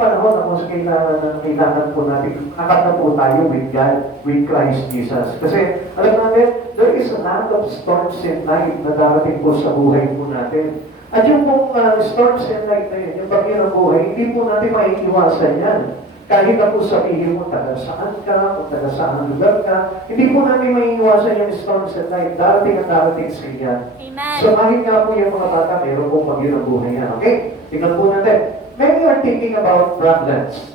panahon na kung kailangan po natin, akat na po tayo with God, with Christ Jesus. Kasi, alam natin, there is a lot of storms in life na darating po sa buhay po natin. At yung pong storms in life na yun, yung bagyo ng buhay, hindi po natin maiiwasan yan. Kahit na po sabihin mo, taga saan ka, o taga saan lugar ka, hindi po natin maiiwasan yung storms in life. Darating at darating sa inyo. So, kahit nga po yung mga bata, meron pong bagyo ng buhay yan. Okay? Tingnan po natin. Many are thinking about problems.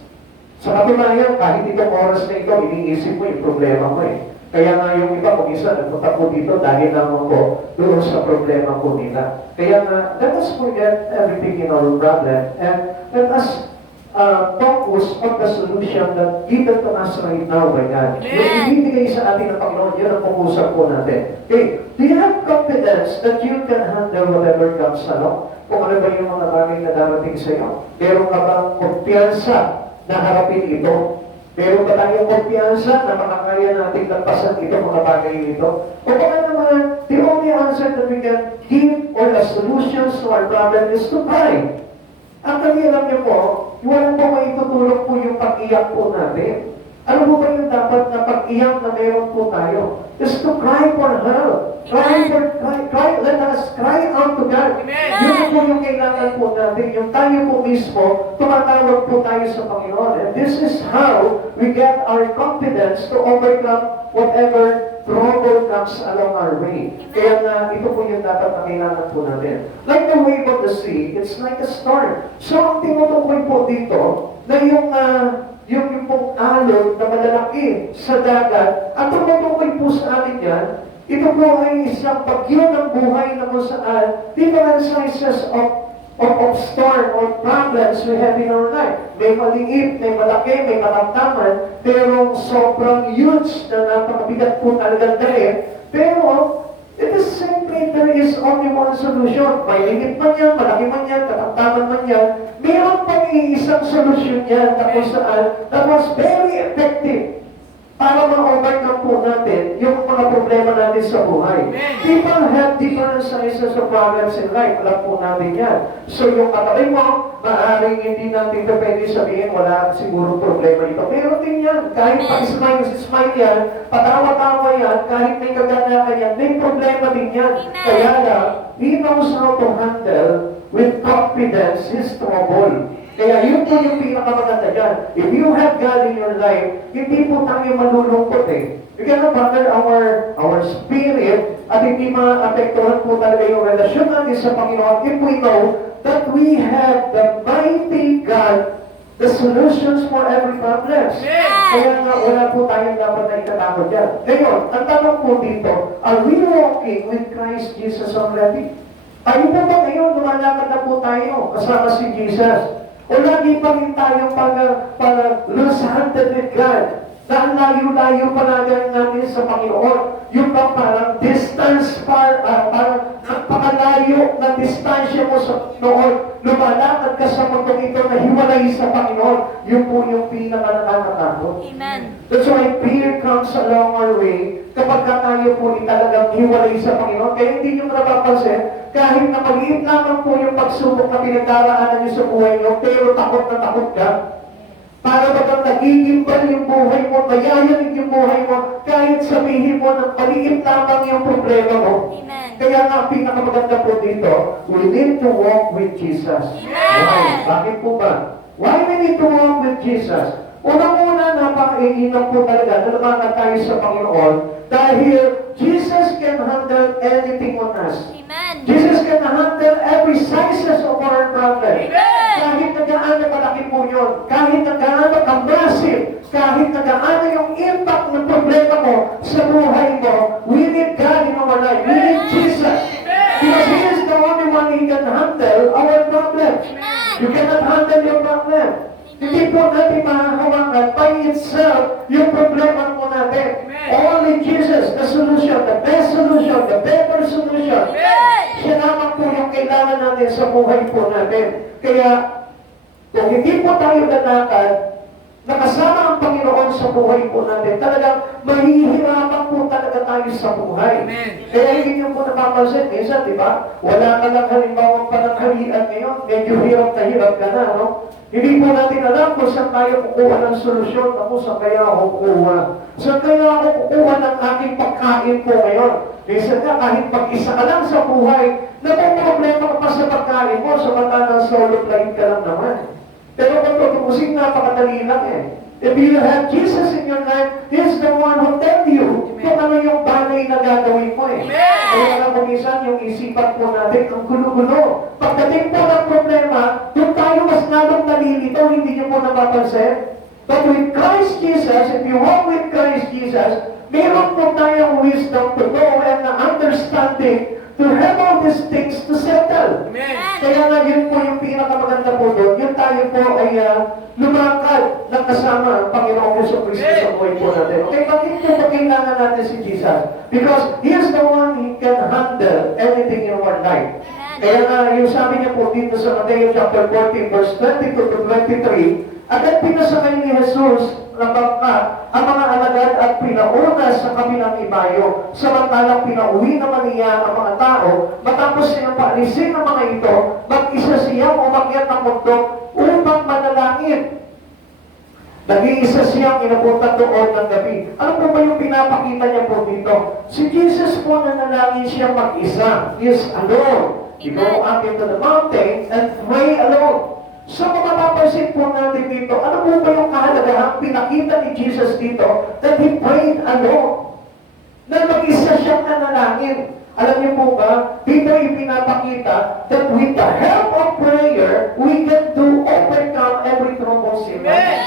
Sa katunayan, kahit itong oras na ito, iniisip mo yung problema mo eh. Kaya nga yung iba, kung isa, nagpunta po dito dahil naman po doon sa problema po nila. Kaya nga, let us forget everything in our problem and let us focus on the solution that given to us right now by God. Yung ibibigay sa atin ng Panginoon, yun ang pag-usap po natin. Okay, do you have confidence that you can handle whatever comes along? Kung ano ba yung mga bagay na darating sa iyo? Meron ka bang kumpiyansa na harapin ito? Meron ba tayong kumpiyansa na makakaya natin lampasan ito, mga bagay ito? O baka naman, the only answer that we can give or the solutions to our problem is to pray. Ang alam niyo po, walang po may tutulong po yung pag-iyak po natin. Ano po ba yung dapat na pag-iyak na meron po tayo? Is to cry for help. Let us cry out to God. Yun po yung kailangan po natin. Yung tayo po mismo, tumatawag po tayo sa Panginoon. And this is how we get our confidence to overcome whatever trouble comes along our way. Kaya nga, ito po yung dapat na kailangan po natin. Like the wave of the sea, it's like a storm. So, ang tinutukoy po dito, na yung pong alon na malalaki sa dagat, at tumutukoy po sa atin yan, ito po ay isang bagyo ng buhay na kung saan different sizes of storm or problems we have in our life. May maliit, may malaki, may katamtaman, pero sobrang huge na napakabigat po talagang dahil. Pero, it is simply, there is only one solution. May limit man yan, malaki man yan, katamtaman man yan, meron pang iisang solusyon yan na kung saan that was very effective para ma-overcome po natin yung mga problema natin sa buhay. People have different sizes of problems in life. Alam po natin yan. So yung katabi mo, maaaring hindi natin pwede sabihin wala siguro problema ito. Meron din yan. Kahit pa-smile yan, patawa-tawa yan, kahit may kaganakan yan, may problema din yan. Kaya lang, he knows how to handle with confidence his trouble. Kaya yun po yung pinakamaganda dyan. If you have God in your life, hindi po tayo malulungkot eh. We cannot bother our spirit at hindi maapektuhan po talaga yung relasyon natin sa Panginoon if we know that we have the mighty God, the solutions for every problem. Kaya nga wala po tayong dapat na itatakot dyan. Ngayon, ang tanong po dito, are we walking with Christ Jesus already? Tayo po ba ngayon, lumalakad na po tayo kasama si Jesus? O lagi pa rin tayong para lose-handed with God. Na ang layo-layo pa natin sa Panginoon. Yung pa parang distance, parang napakalayo na distansya mo sa Panginoon. Lumalakad ka sa mundong ito na hiwalay sa Panginoon. Yun po yung pinaka-nakakatakot. Amen. That's why fear comes along our way kapag tayo po talagang hiwalay sa Panginoon. Kaya hindi nyo napapansin, kahit na maliit lamang po yung pagsubok na pinagdaraanan nyo sa buhay nyo, pero takot na takot ka. Para bagang nagigimbal yung buhay mo, mayayanig yung buhay mo, kahit sabihin mo na maliit lamang yung problema mo. Amen. Kaya nga, pinakamaganda po dito, we need to walk with Jesus. Amen. Why? Bakit po ba? Why we need to walk with Jesus? Unang-una, napaka-iinam po talaga na lumakad tayo sa Panginoon dahil Jesus can handle anything on us. Amen. Jesus can handle every sizes of our problem. Amen. Kahit na gaano malaki po yun, kahit na gaano ka-massive, kahit na gaano yung impact ng problema mo sa buhay mo, we need God in our life. We need Jesus. Because He is the only one who can handle our problem. You cannot handle your problem. Hindi po natin mahahawakan by itself yung problema mo natin. Only Jesus, the solution, the best solution, the better solution. Siya naman po yung kailangan natin sa buhay po natin. Kaya, kung hindi po tayo nanakad, nakasama ang Panginoon sa buhay po natin, talagang mahihirapan po talaga tayo sa buhay. Amen. Kaya hindi niyo po napapansin, minsan, di ba? Wala ka lang halimbawa pananghalian ngayon, medyo hirap na hirap ka na, no? Hindi po natin alam kung saan tayo kukuha ng solusyon, ako saan kaya ako kukuha. Saan kaya ako kukuha ng aking pagkain po ngayon? Minsan nga, kahit mag-isa ka lang sa buhay, problema ka pa sa pagkain mo, samantalang solo flight ka lang naman. Pero kung tutukusin, napakadali lang eh. If you have Jesus in your life, He's the one who tell you kung ano yung bagay na gagawin mo eh. Kaya nga kung minsan yung isipan po natin, ang gulo-gulo. Pagdating po ng problema, yung tayo mas lalong nalilito, hindi niyo po napapansin. But with Christ Jesus, if you walk with Christ Jesus, meron po tayong wisdom to know and understanding to have all these things to settle. Amen. Kaya nga yun po yung pinakamaganda po doon, yung tayo po ay lumakad na kasama ang Panginoong Yesu Cristo sa buhay po natin. Okay, bakit po ba kailangan natin si Jesus? Because He is the one who can handle anything in our life. Kaya nga, yung sabi niya po dito sa Matthew chapter 14, verse 22 to 23, at pinasakay ni Jesus na bangka ang mga alagad at pinauna sa kabilang ibayo. Samantalang pinauwi naman niya ang mga tao, matapos silang paalisin ng mga ito, mag-isa siyang umakyat ng bundok upang manalangin. Nag-iisa siyang inapunta doon ng gabi. Ano po ba yung pinapakita niya po dito? Si Jesus po nanalangin siya mag-isa. He is alone. He go up into the mountain and pray alone. So kung mapapansin po natin dito, ano po ba yung kahalagahan pinakita ni Jesus dito that He prayed alone? Na mag-isa siyang nanalangin. Alam niyo po ba, dito ipinapakita that with the help of prayer, we can overcome every troubles in life.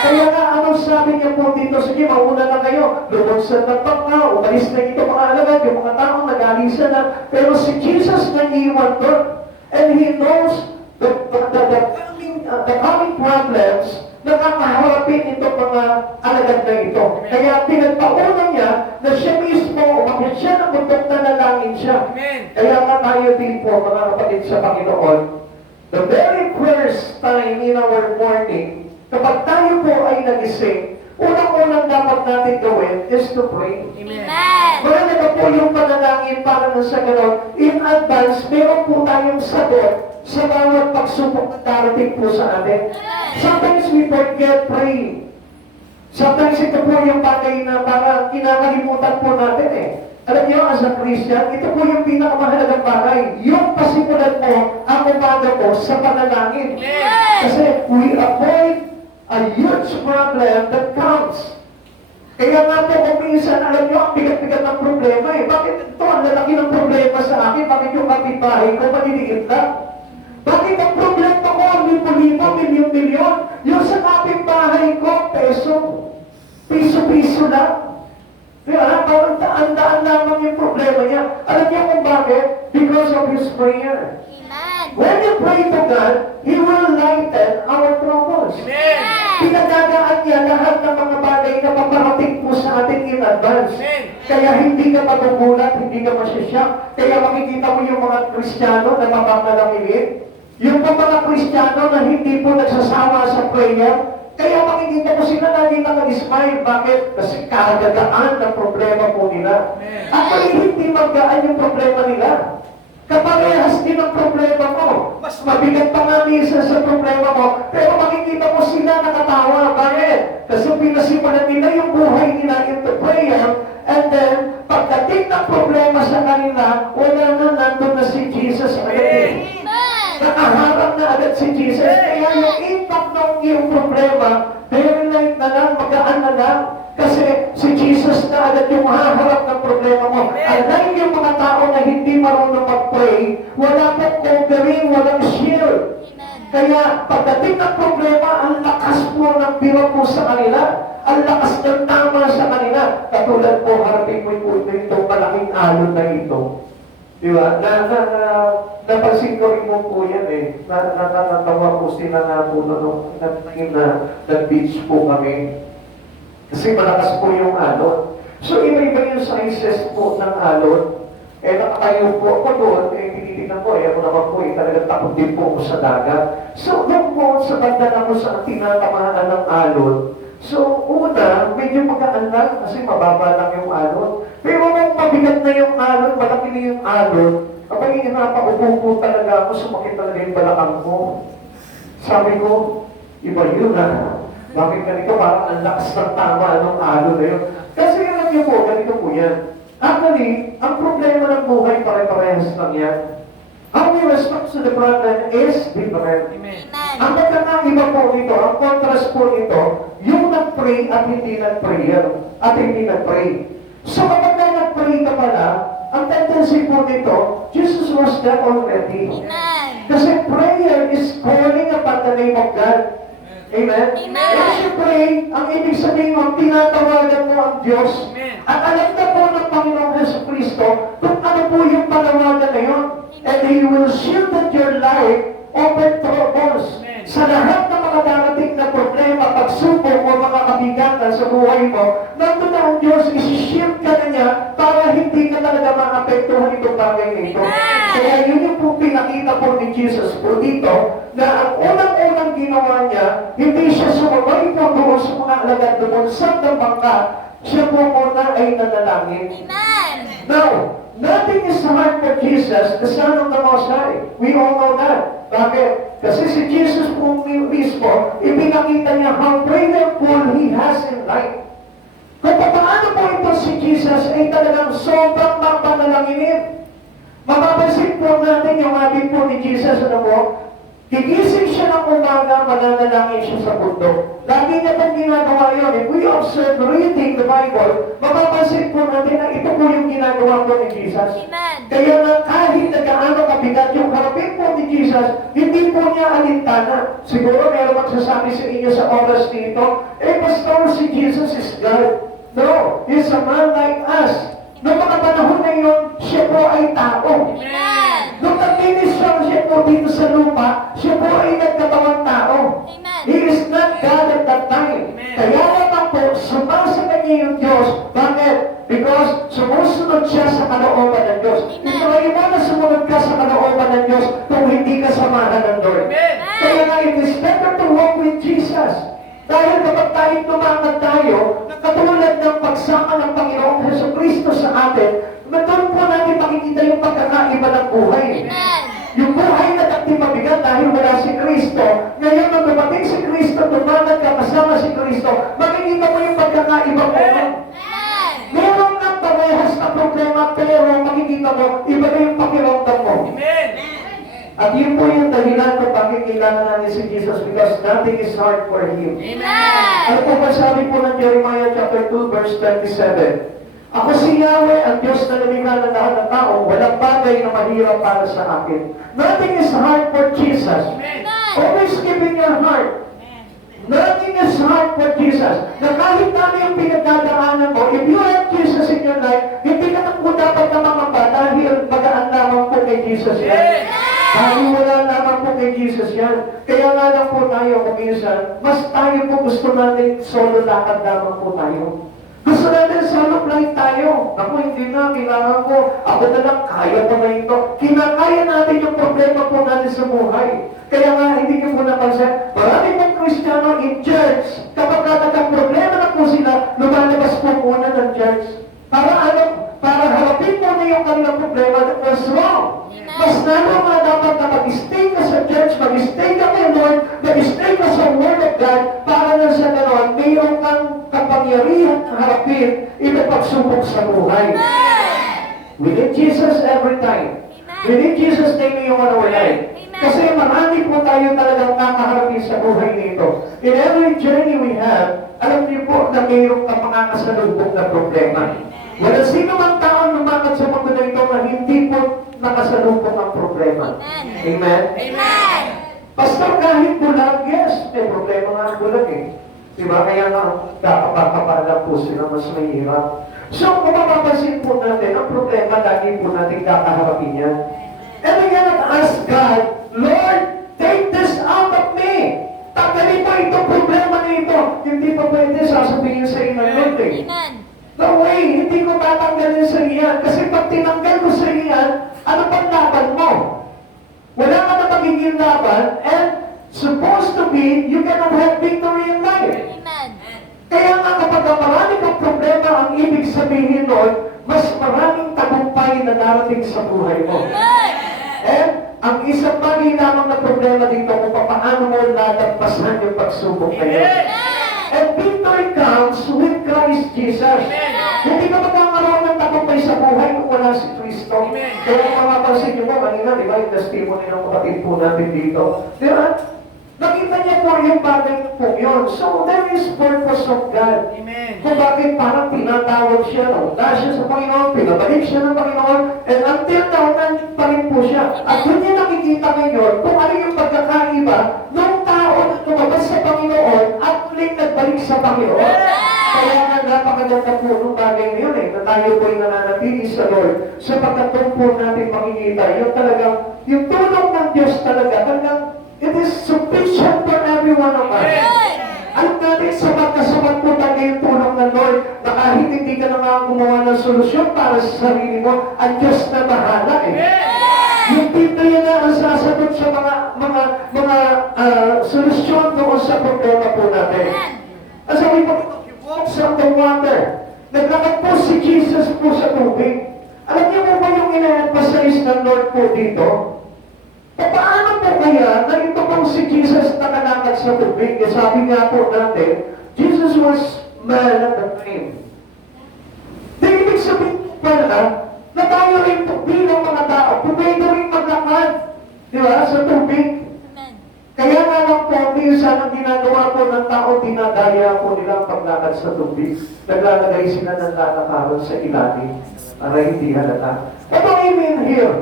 Kaya nga, anong sabi niya po dito? Sige, mauna na kayo. Lumagsan na bangka, umalis na ito mga alagad, yung mga taong nag-alisa na. Pero si Jesus nag-iwan doon. And He knows the coming problems na kakaharapin itong mga alagad na ito. Kaya pinagpauna niya na siya mismo, umakyat siya ng bundok na nalangin siya. Kaya nga tayo din po, mga kapatid sa Panginoon, the very first time in our morning, kapag tayo po ay nagising, unang-unang dapat natin gawin is to pray. Amen. Maganda po yung panalangin para na sa ganon. In advance, meron po tayong sagot sa bawat pagsubok na darating po sa atin. Sometimes we forget praying. Sometimes ito po yung bagay na parang kinakalimutan po natin eh. Alam niyo, as a Christian, ito po yung pinakamahalagang bagay. Yung pasimulan mo ang umaga mo sa panalangin. Kasi we avoid a huge problem that comes. Kaya nga po, kung minsan, alam nyo, ang bigat-bigat ng problema eh. Bakit ito? Ang lalaki ng problema sa akin. Bakit yung kapitbahay ko maliliit lang? Bakit ang problema ko, libo-libo, milyon-milyon? Yung sa kapitbahay ko, peso. Piso-piso lang. Kaya parang daan-daan lamang yung problema niya. Alam niyo kung bakit? Because of His prayer. When you pray to God, He will lighten our troubles. Pinagagaan niya lahat ng mga bagay na paparating po sa atin in advance. Kaya hindi ka magugulat, hindi ka masasyak. Kaya makikita mo yung mga Kristiyano na mapapanalangin. Yung mga Kristiyano na hindi po nagsasawa sa prayer, kaya makikita ko sila lagi nag-smile. Bakit? Kasi karagagaan ng problema po nila. At hindi maggaan yung problema nila. Kaparehas din ang problema mo. Mas mabigat pa nga minsan sa problema mo, pero makikita mo sila nakatawa. Bakit? Kasi pinasimulan nila yung buhay nila into prayer, and then, pagdating ng problema sa kanila, wala na, nandun na si Jesus agad. Nakaharap na agad si Jesus. Kaya yung impact ng iyong problema, very light na lang, magaan na lang. Kasi si Jesus na agad yung haharap ng problema mo. At yung mga tao na hindi marunong mag-pray, wala pong covering, walang shield. Kaya pagdating ng problema, ang lakas po ng biro po sa kanila. Ang lakas ng tama sa kanila. Katulad po, harapin mo po itong malaking alon na ito. Di ba? Napansin ko rin mo po yan eh. Natawa po sila na po nung nag-beach po kami. Kasi malakas po yung alon. So, iba-iba yung sizes po ng alon. Eh, nakatayo po ako doon, eh, tinitignan ko, ako naman po, talagang takot din po ako sa dagat. So, doon po, sa banda na po sa tinatamaan ng alon, so, una, una, medyo magaan lang kasi mababa lang yung alon. Pero nung mabigat na yung alon, malaki na yung alon, kapag napaupo talaga ako, sumakit talaga yung balakang ko. Sabi ko, iba yun Bakit ganito? Parang ang lakas ng tama ng alon na yun. Kasi alam niyo po, ganito po yan. Actually, ang problema ng buhay pare-parehas lang yan. How we respond to the problem is different. Amen. Ang magkakaiba po nito, ang contrast po nito, yung nag-pray at hindi nag-prayer, at hindi nag-pray. So kapag nag-pray ka pala, ang tendency po nito, Jesus was there already. Amen. Kasi prayer is calling upon the name of God. Amen? Amen. As you pray, ang ibig sabihin mo, tinatawagan mo ang Diyos. Amen. At alam na po ng Panginoong Jesucristo kung ano po yung panawagan na yun. And He will shield your life over troubles. Amen. Sa lahat ng mga darating na problema, pagsubok o mga kabigatan sa buhay mo, nandun na ang Diyos, isi-shield ka na niya para hindi ka talaga maapektuhan itong bagay na ito. Amen. Kaya yun yung po pinakita po ni Jesus po dito, na ang unang-unang ginawa niya, hindi siya sumabay po doon sa mga alagad doon sa bangka, siya po muna ay nanalangin. Amen. Now, nothing is hard for Jesus, the Son of the Most High. We all know that. Bakit? Kasi si Jesus po mismo, ipinakita niya how prayerful He has in life. Kung paano po ito si Jesus ay talagang sobrang mapanalanginin. Mapapansin po natin yung ating po ni Jesus, ano po? Gigising siya ng umaga, mananalangin siya sa bundok. Lagi niya pong ginagawa yun. If we observe reading the Bible, mapapansin po natin na ito po yung ginagawa po ni Jesus. Amen. Kaya na kahit na gaano kabigat yung harapin po ni Jesus, hindi po niya alintana. Siguro meron magsasabi sa inyo sa oras dito, pastor, si Jesus is God. No, He's a man like us. Noong mga panahon na yun, siya po ay tao. Amen. Nung nag-minister siya po dito sa lupa, siya po ay nagkatawang tao. Amen. He is not God at that time. Amen. Kaya naman po, sumasa kanya yung Diyos. Bakit? Because sumusunod siya sa kalooban ng Diyos. Amen. Hindi mo na sumunod ka sa kalooban ng Diyos kung hindi ka samahan ng Lord. Amen. Kaya nga, it is better to walk with Jesus. Dahil kapag tayo tumangat tayo, katulad ng pagsama ng Panginoong Jesucristo sa atin, doon po natin makikita yung pagkakaiba ng buhay. Amen. Yung buhay na dati mabigat dahil wala si Kristo, ngayon nang dumating si Kristo, tumangat ka kasama si Kristo, makikita mo yung pagkakaiba mo. Amen. Meron kang parehas na problema, pero makikita mo, iba na yung pakiramdam mo. Amen. At yun po yung dahilan kung bakit kailangan natin si Jesus, because nothing is hard for Him. Amen. Ano po ba sabi po ng Jeremiah chapter 2 verse 27? Ako si Yahweh, ang Diyos na lumikha ng lahat ng tao, walang bagay na mahirap para sa akin. Nothing is hard for Jesus. Amen. Always give in your heart. Nothing is hard for Jesus. Na kahit ano yung pinagdadaanan mo, if you have Jesus in your life, hindi ka na po dapat na mamamba dahil magaan lamang po kay Jesus yan. Dahil wala lamang po kay Jesus yan. Kaya nga lang po tayo kung minsan, mas tayo po gusto natin solo lakad lamang po tayo. Gusto natin solo flight tayo. Ako hindi na, kailangan ko. Ako na lang, kaya ko na ito. Kinakaya natin yung problema po natin sa buhay. Kaya nga, hindi ko po napansin, marami pong Kristiyano in church, kapag nagka-problema na po sila, lumalabas po muna ng church. Para ano? Para harapin mo na yung kanilang problema that was wrong. Mas lalo nga dapat na mag-stay ka sa church, mag-stay ka kay Lord, mag-stay ka sa Word of God, para na sa gano'n, mayroon kang kapangyarihan na harapin ito pagsubok sa buhay. We need Jesus every time. We need Jesus daily on our life. Kasi marami po tayo talagang kakaharapin sa buhay nito. In every journey we have, alam niyo po na mayroon kang mga kasalubong na problema. Wala sino mang tao lumakad sa mundo na ito na hindi po nakasalubong ang problema. Amen? Amen. Pastor, kahit bulag, yes, may problema nga ang bulag eh. Diba? Kaya nga, kakapakapala po sila mas mahirap. So, kung mapapansin po natin, ang problema, lagi po natin kakaharapin yan. And we cannot ask God, Lord, take this out of me. Tanggalin mo itong problema na ito. Hindi pa pwede sasabihin sa inyo, Lord eh. Amen. No way, hindi ko tatanggalin sa iyan. Kasi pag tinanggal ko sa iyan, ano pang laban mo? Wala ka na magiging laban, and supposed to be, you cannot have victory in life. Amen. Kaya nga kapag na marami kang problema, ang ibig sabihin nun, mas maraming tagumpay na darating sa buhay mo. And ang isang bagay lamang na problema dito kung paano mo lalagpasan yung pagsubok na yun. And victory comes with Christ Jesus. Hindi ka magkakaroon ng tagumpay sa buhay kung wala si Kristo. Kaya kung mapapansin niyo po, kanina, di ba, yung testimony ng kapatid po natin dito, di ba? Nakita niya po yung bagay po yun. So, there is purpose of God. Kung bakit parang tinatawag siya, naunta siya sa Panginoon, pinabalik siya ng Panginoon, and until now, nandun pa rin po siya. At doon niya nakikita ngayon kung ano yung pagkakaiba ng tao na lumabas sa Panginoon at muling nagbalik sa Panginoon. Kaya nga napakaganda po nung bagay ngayon na tayo po ay nananatili sa Lord. Sapagkat doon po natin makikita, yung talagang, yung tulong ng Diyos talagang, it is sufficient for every one of us. Alam natin, sapat na sapat po tayo yung tulong ng Lord na kahit hindi ka na nga gumawa ng solusyon para sa sarili mo, ang Diyos na bahala Yung Biblia na ang sasagot sa mga solusyon doon sa problema po natin. Ang sabi po, you walk on the water. Naglakad po si Jesus po sa tubig. Alam niyo mo ba yung ina-emphasize ng Lord po dito? Paano po kaya na ito pong si Jesus na nakalakad sa tubig? Sabi nga po natin, Jesus was man at the time. Di ibig sabihin pala na tayo rin po bilang mga tao, pwede rin maglakad. Di ba? Sa tubig. Kaya nga lang po, minsan ang ginagawa po ng tao, dinadaya po nila ang paglakad sa tubig. Naglalagay sila ng lalakaran sa ilalim para hindi halata. What do I mean here?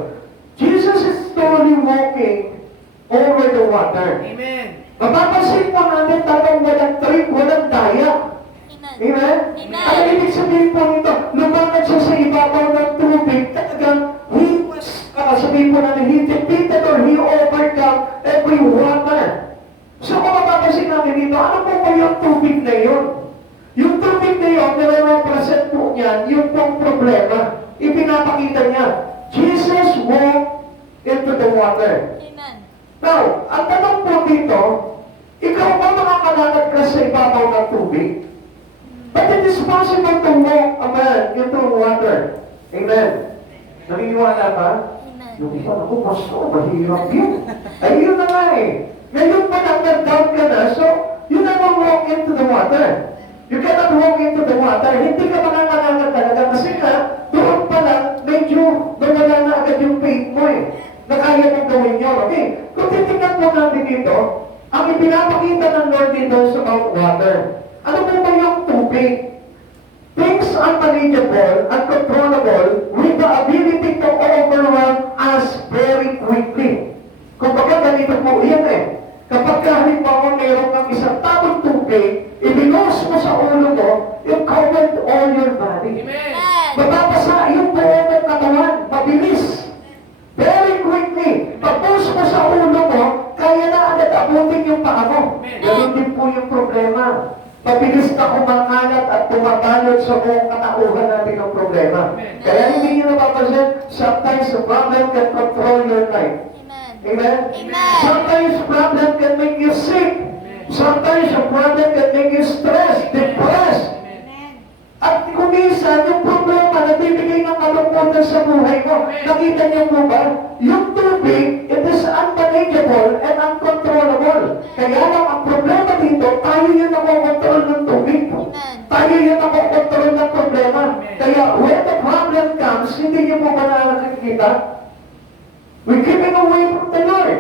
Jesus is slowly walking over the water. Amen. Mapapansin po natin talagang walang trip, walang daya. Amen? Ang ibig sabihin po nito, lumakad siya sa ibabaw ng tubig, talagang he was, sabihin po natin, he defeated or he overcome every water. So kung mapapansin natin dito, ano po ba yung tubig na yun? Yung tubig na yun, nire-represent po niyan, yung pong problema. Ipinapakita niya, Jesus walked into the water. Amen. Now, ang tanong po dito, ikaw ba makakalakad ka sa ibabaw ng tubig? But it is possible to walk a man into water. Amen. Naniniwala ka? Amen. Yung iba, ako, pastor, mahirap yun. Ay, yun na nga Ngayon pa lang nag-doubt ka na, so you never walk into the water. You cannot walk into the water. Hindi ka makakalakad talaga kasi nga, doon pa lang, medyo nawala na agad yung faith mo na kaya mong gawin yun. Okay? Kung titignan po natin dito, ang ipinapakita ng Lord dito sa Mount Water, ano po ba yung tubig? Things unmanageable, uncontrollable, with the ability to overwhelm us very quickly. Kung baga ganito po yan Kapag halimbawa mayroon kang isang tapong tubig, ibinos mo sa ulo mo, you covered all your body. Amen. Mababasa yung buong ng katawan, mabilis. Very quickly. Pag-push mo sa ulo mo, kaya na agad abutin yung paa mo. Ganun din po yung problema. Mabilis na kumakalat at tumabalot sa buong katauhan natin ng problema. Kaya hindi nyo napapansin, sometimes the problem can control your life. Amen? Amen. Sometimes problem can make you sick. Sometimes your problem can make you stressed, depressed. At kung minsan, yung problema na bibigay ng kalungkutan sa buhay mo, nakita niyo po ba? Yung tubig, it is unmanageable and uncontrollable. Kaya lang ang problema dito, tayo yung nakokontrol ng tubig. Tayo yung nakokontrol ng problema. Kaya when the problem comes, hindi niyo po ba nakikita? We're giving away from the Lord.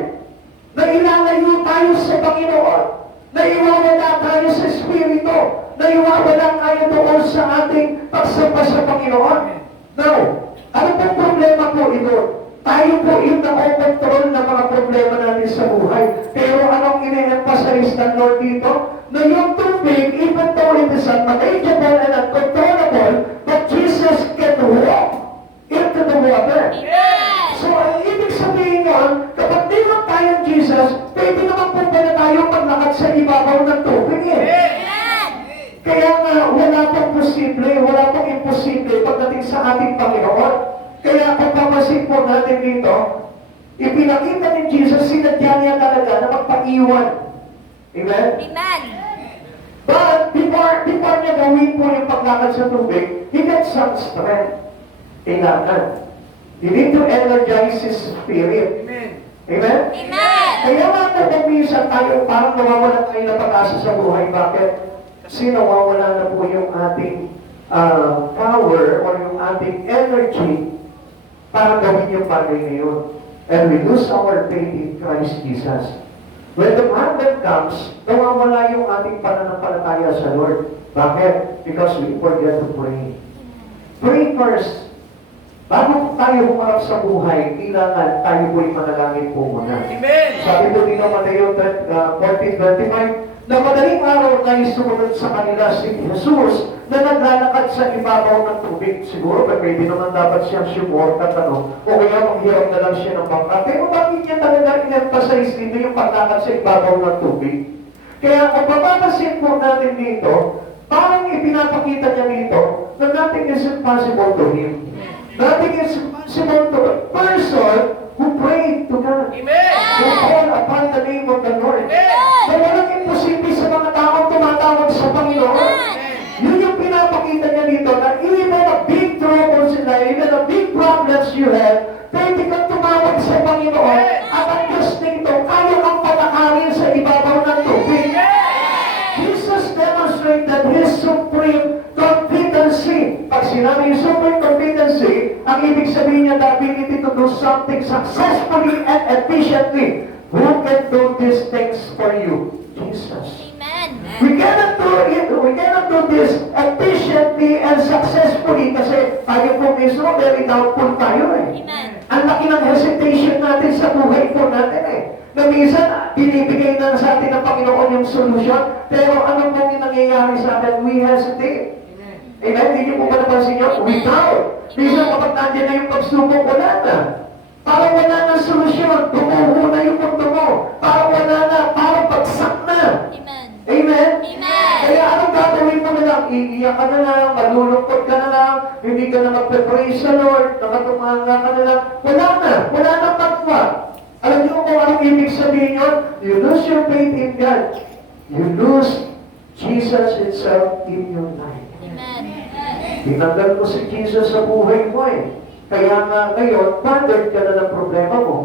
Na ilalayo tayo sa Panginoon. Na iwawala tayo sa Espiritu. Na iwawala tayo doon sa ating pagsamba sa Panginoon. Now, ano pong problema po ito? Tayo po yung nakokontrol ng mga problema natin sa buhay. Pero anong ine-emphasize ng Lord dito? Na yung tubig, even though it is unmanageable and uncontrollable, but Jesus can walk into the water. So, ang ibig sabihin yun, kapag di lang tayong Jesus, pwede naman po pala tayo maglakad sa ibabaw ng tubig Kaya nga, wala pong posible, wala pong imposible pagdating sa ating Panginoon. Kaya kung papasin po natin dito, ipinakita ni Jesus, sinadya niya talaga na magpaiwan. Amen? Amen. But before niya gawin po yung paglakad sa tubig, he gets some strength. Kailangan. You need to energize his spirit. Amen. Amen? Amen. Kaya nga po kung minsan tayo, parang nawawala tayo ng pag-asa sa buhay. Bakit? Kasi nawawala na po yung ating power or yung ating energy para gawin yung bagay na yun. And we lose our faith in Christ Jesus. When the problem comes, nawawala yung ating pananampalataya sa Lord. Bakit? Because we forget to pray. Pray first. Bago tayo humarap sa buhay, kailangan tayo po'y manalangin po muna. Amen. Sabi po dito Mateo 14:25, na madaling araw na sumunod sa kanila si Jesus na naglalakad sa ibabaw ng tubig. Siguro, pwede naman dapat siyang sumuortat, o kaya manghirap na lang siya ng bangka. Pero bakit niya talaga in-emphasize dito yung paglakad sa ibabaw ng tubig? Kaya kung mapapasin po natin dito, parang ipinapakita niya dito na nothing is impossible to Him. Nothing is impossible to a person who prayed to God. Amen. Who called upon the name of the Lord. Amen. Na walang imposible sa mga taong tumatawag sa Panginoon. Yun yung pinapakita niya dito na even a big troubles in life, even a big problems you have, pwede kang tumawag sa Panginoon at ang Diyos nito kaya kang patakarin sa ibabaw ng tubig. Jesus demonstrated His supreme competency. Pag sinabi yung supreme competency, ang ibig sabihin niya the ability to do something successfully and efficiently. Who can do these things for you? Jesus. Amen. We cannot do it. We cannot do this efficiently and successfully kasi tayo po mismo very doubtful tayo eh. Amen. Ang laki ng hesitation natin sa buhay po natin eh. Na minsan, binibigay na sa atin ng Panginoon yung solusyon, pero ano pong yung nangyayari sa atin? We hesitate. Amen? Hindi niyo po ba napansin nyo? We doubt. Minsan kapag nandiyan na yung pagsubok, wala na. Parang wala na solusyon. Tumuho na yung mundo mo. Parang wala na. Parang bagsak na. Amen. Amen? Amen. Kaya anong gagawin mo na lang? Iiyak ka na lang, malulungkot ka na lang, hindi ka na magpe-praise sa Lord, nakatumanga ka na lang. Wala na. Wala na patwa. Alam niyo kung anong ibig sabihin yun? You lose your faith in God. You lose Jesus Himself in your life. Amen. Tinanggal mo si Jesus sa buhay mo eh. Kaya nga ngayon, bothered ka na ng problema mo.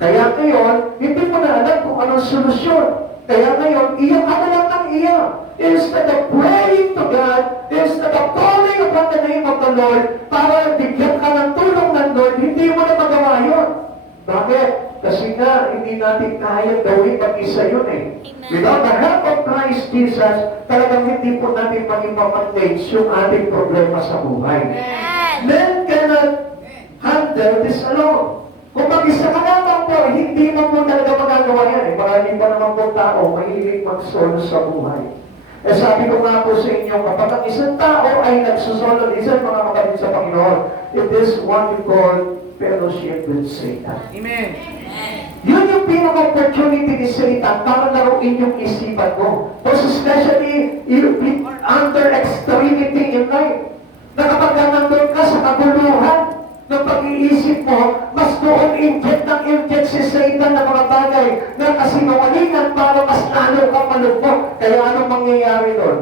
Kaya ngayon, hindi mo na alam kung anong solusyon. Kaya ngayon, iyak ka na lang ng iyak. Instead of praying to God, instead of calling upon the name of the Lord, para bigyan ka ng tulong ng Lord, hindi mo na magawa yun. Bakit? Kasi nga, hindi natin kaya gawin mag-isa yun eh. Amen. Without the help of Christ Jesus, talagang hindi po natin mag-ipamanage yung ating problema sa buhay. Amen. Men cannot handle this alone. Kung mag-isa ka naman po, hindi mo po talaga magagawa yan eh. Marami pa naman po tao, mahilig mag-solo sa buhay. Eh sabi ko nga po sa inyo, kapag ang isang tao ay nagsusolo, isang mga kapatid sa Panginoon, it is what we call fellowship with Satan. Amen. Yun yung pinaka-opportunity ni Satan para laruin yung isipan mo. Most especially, if you are under extremity in life. Na kapag nandun ka sa kabuluhan ng pag-iisip mo, mas doon inject si Satan ng mga bagay na kasinungalingan para mas lalo kang malugmok. Kaya anong mangyayari doon?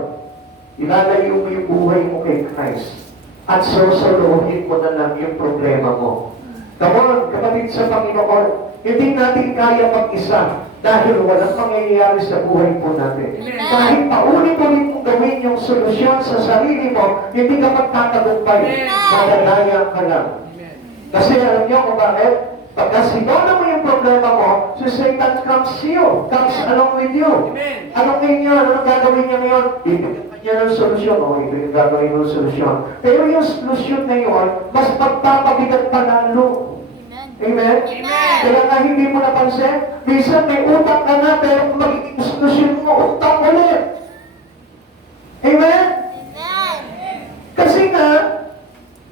Ilalayo mo yung buhay mo kay Christ at sosolohin mo na lang yung problema mo. Come on, kapatid sa Panginoon, hindi natin kaya mag-isa dahil walang mangyayari sa buhay po natin. Amen. Kahit paulit-ulit mong gawin yung solusyon sa sarili mo, hindi ka magtatagumpay. Madalaya ka lang. Kasi alam niyo kung bakit? Pagka sinona mo yung problema mo, si Satan comes along with you. Amen. Anong ngayon? Anong gagawin niya ngayon? Ibigyan ka niya ng solusyon. O, ito yung gagawin mo ng solusyon. Pero yung solusyon na yun, mas pagpapabigat pa lalo. Amen. Amen? Amen. Kaya nga hindi mo napansin, minsan may utang ka na, pero kung magiging solusyon mo, utang ulit. Amen? Amen. Kasi nga,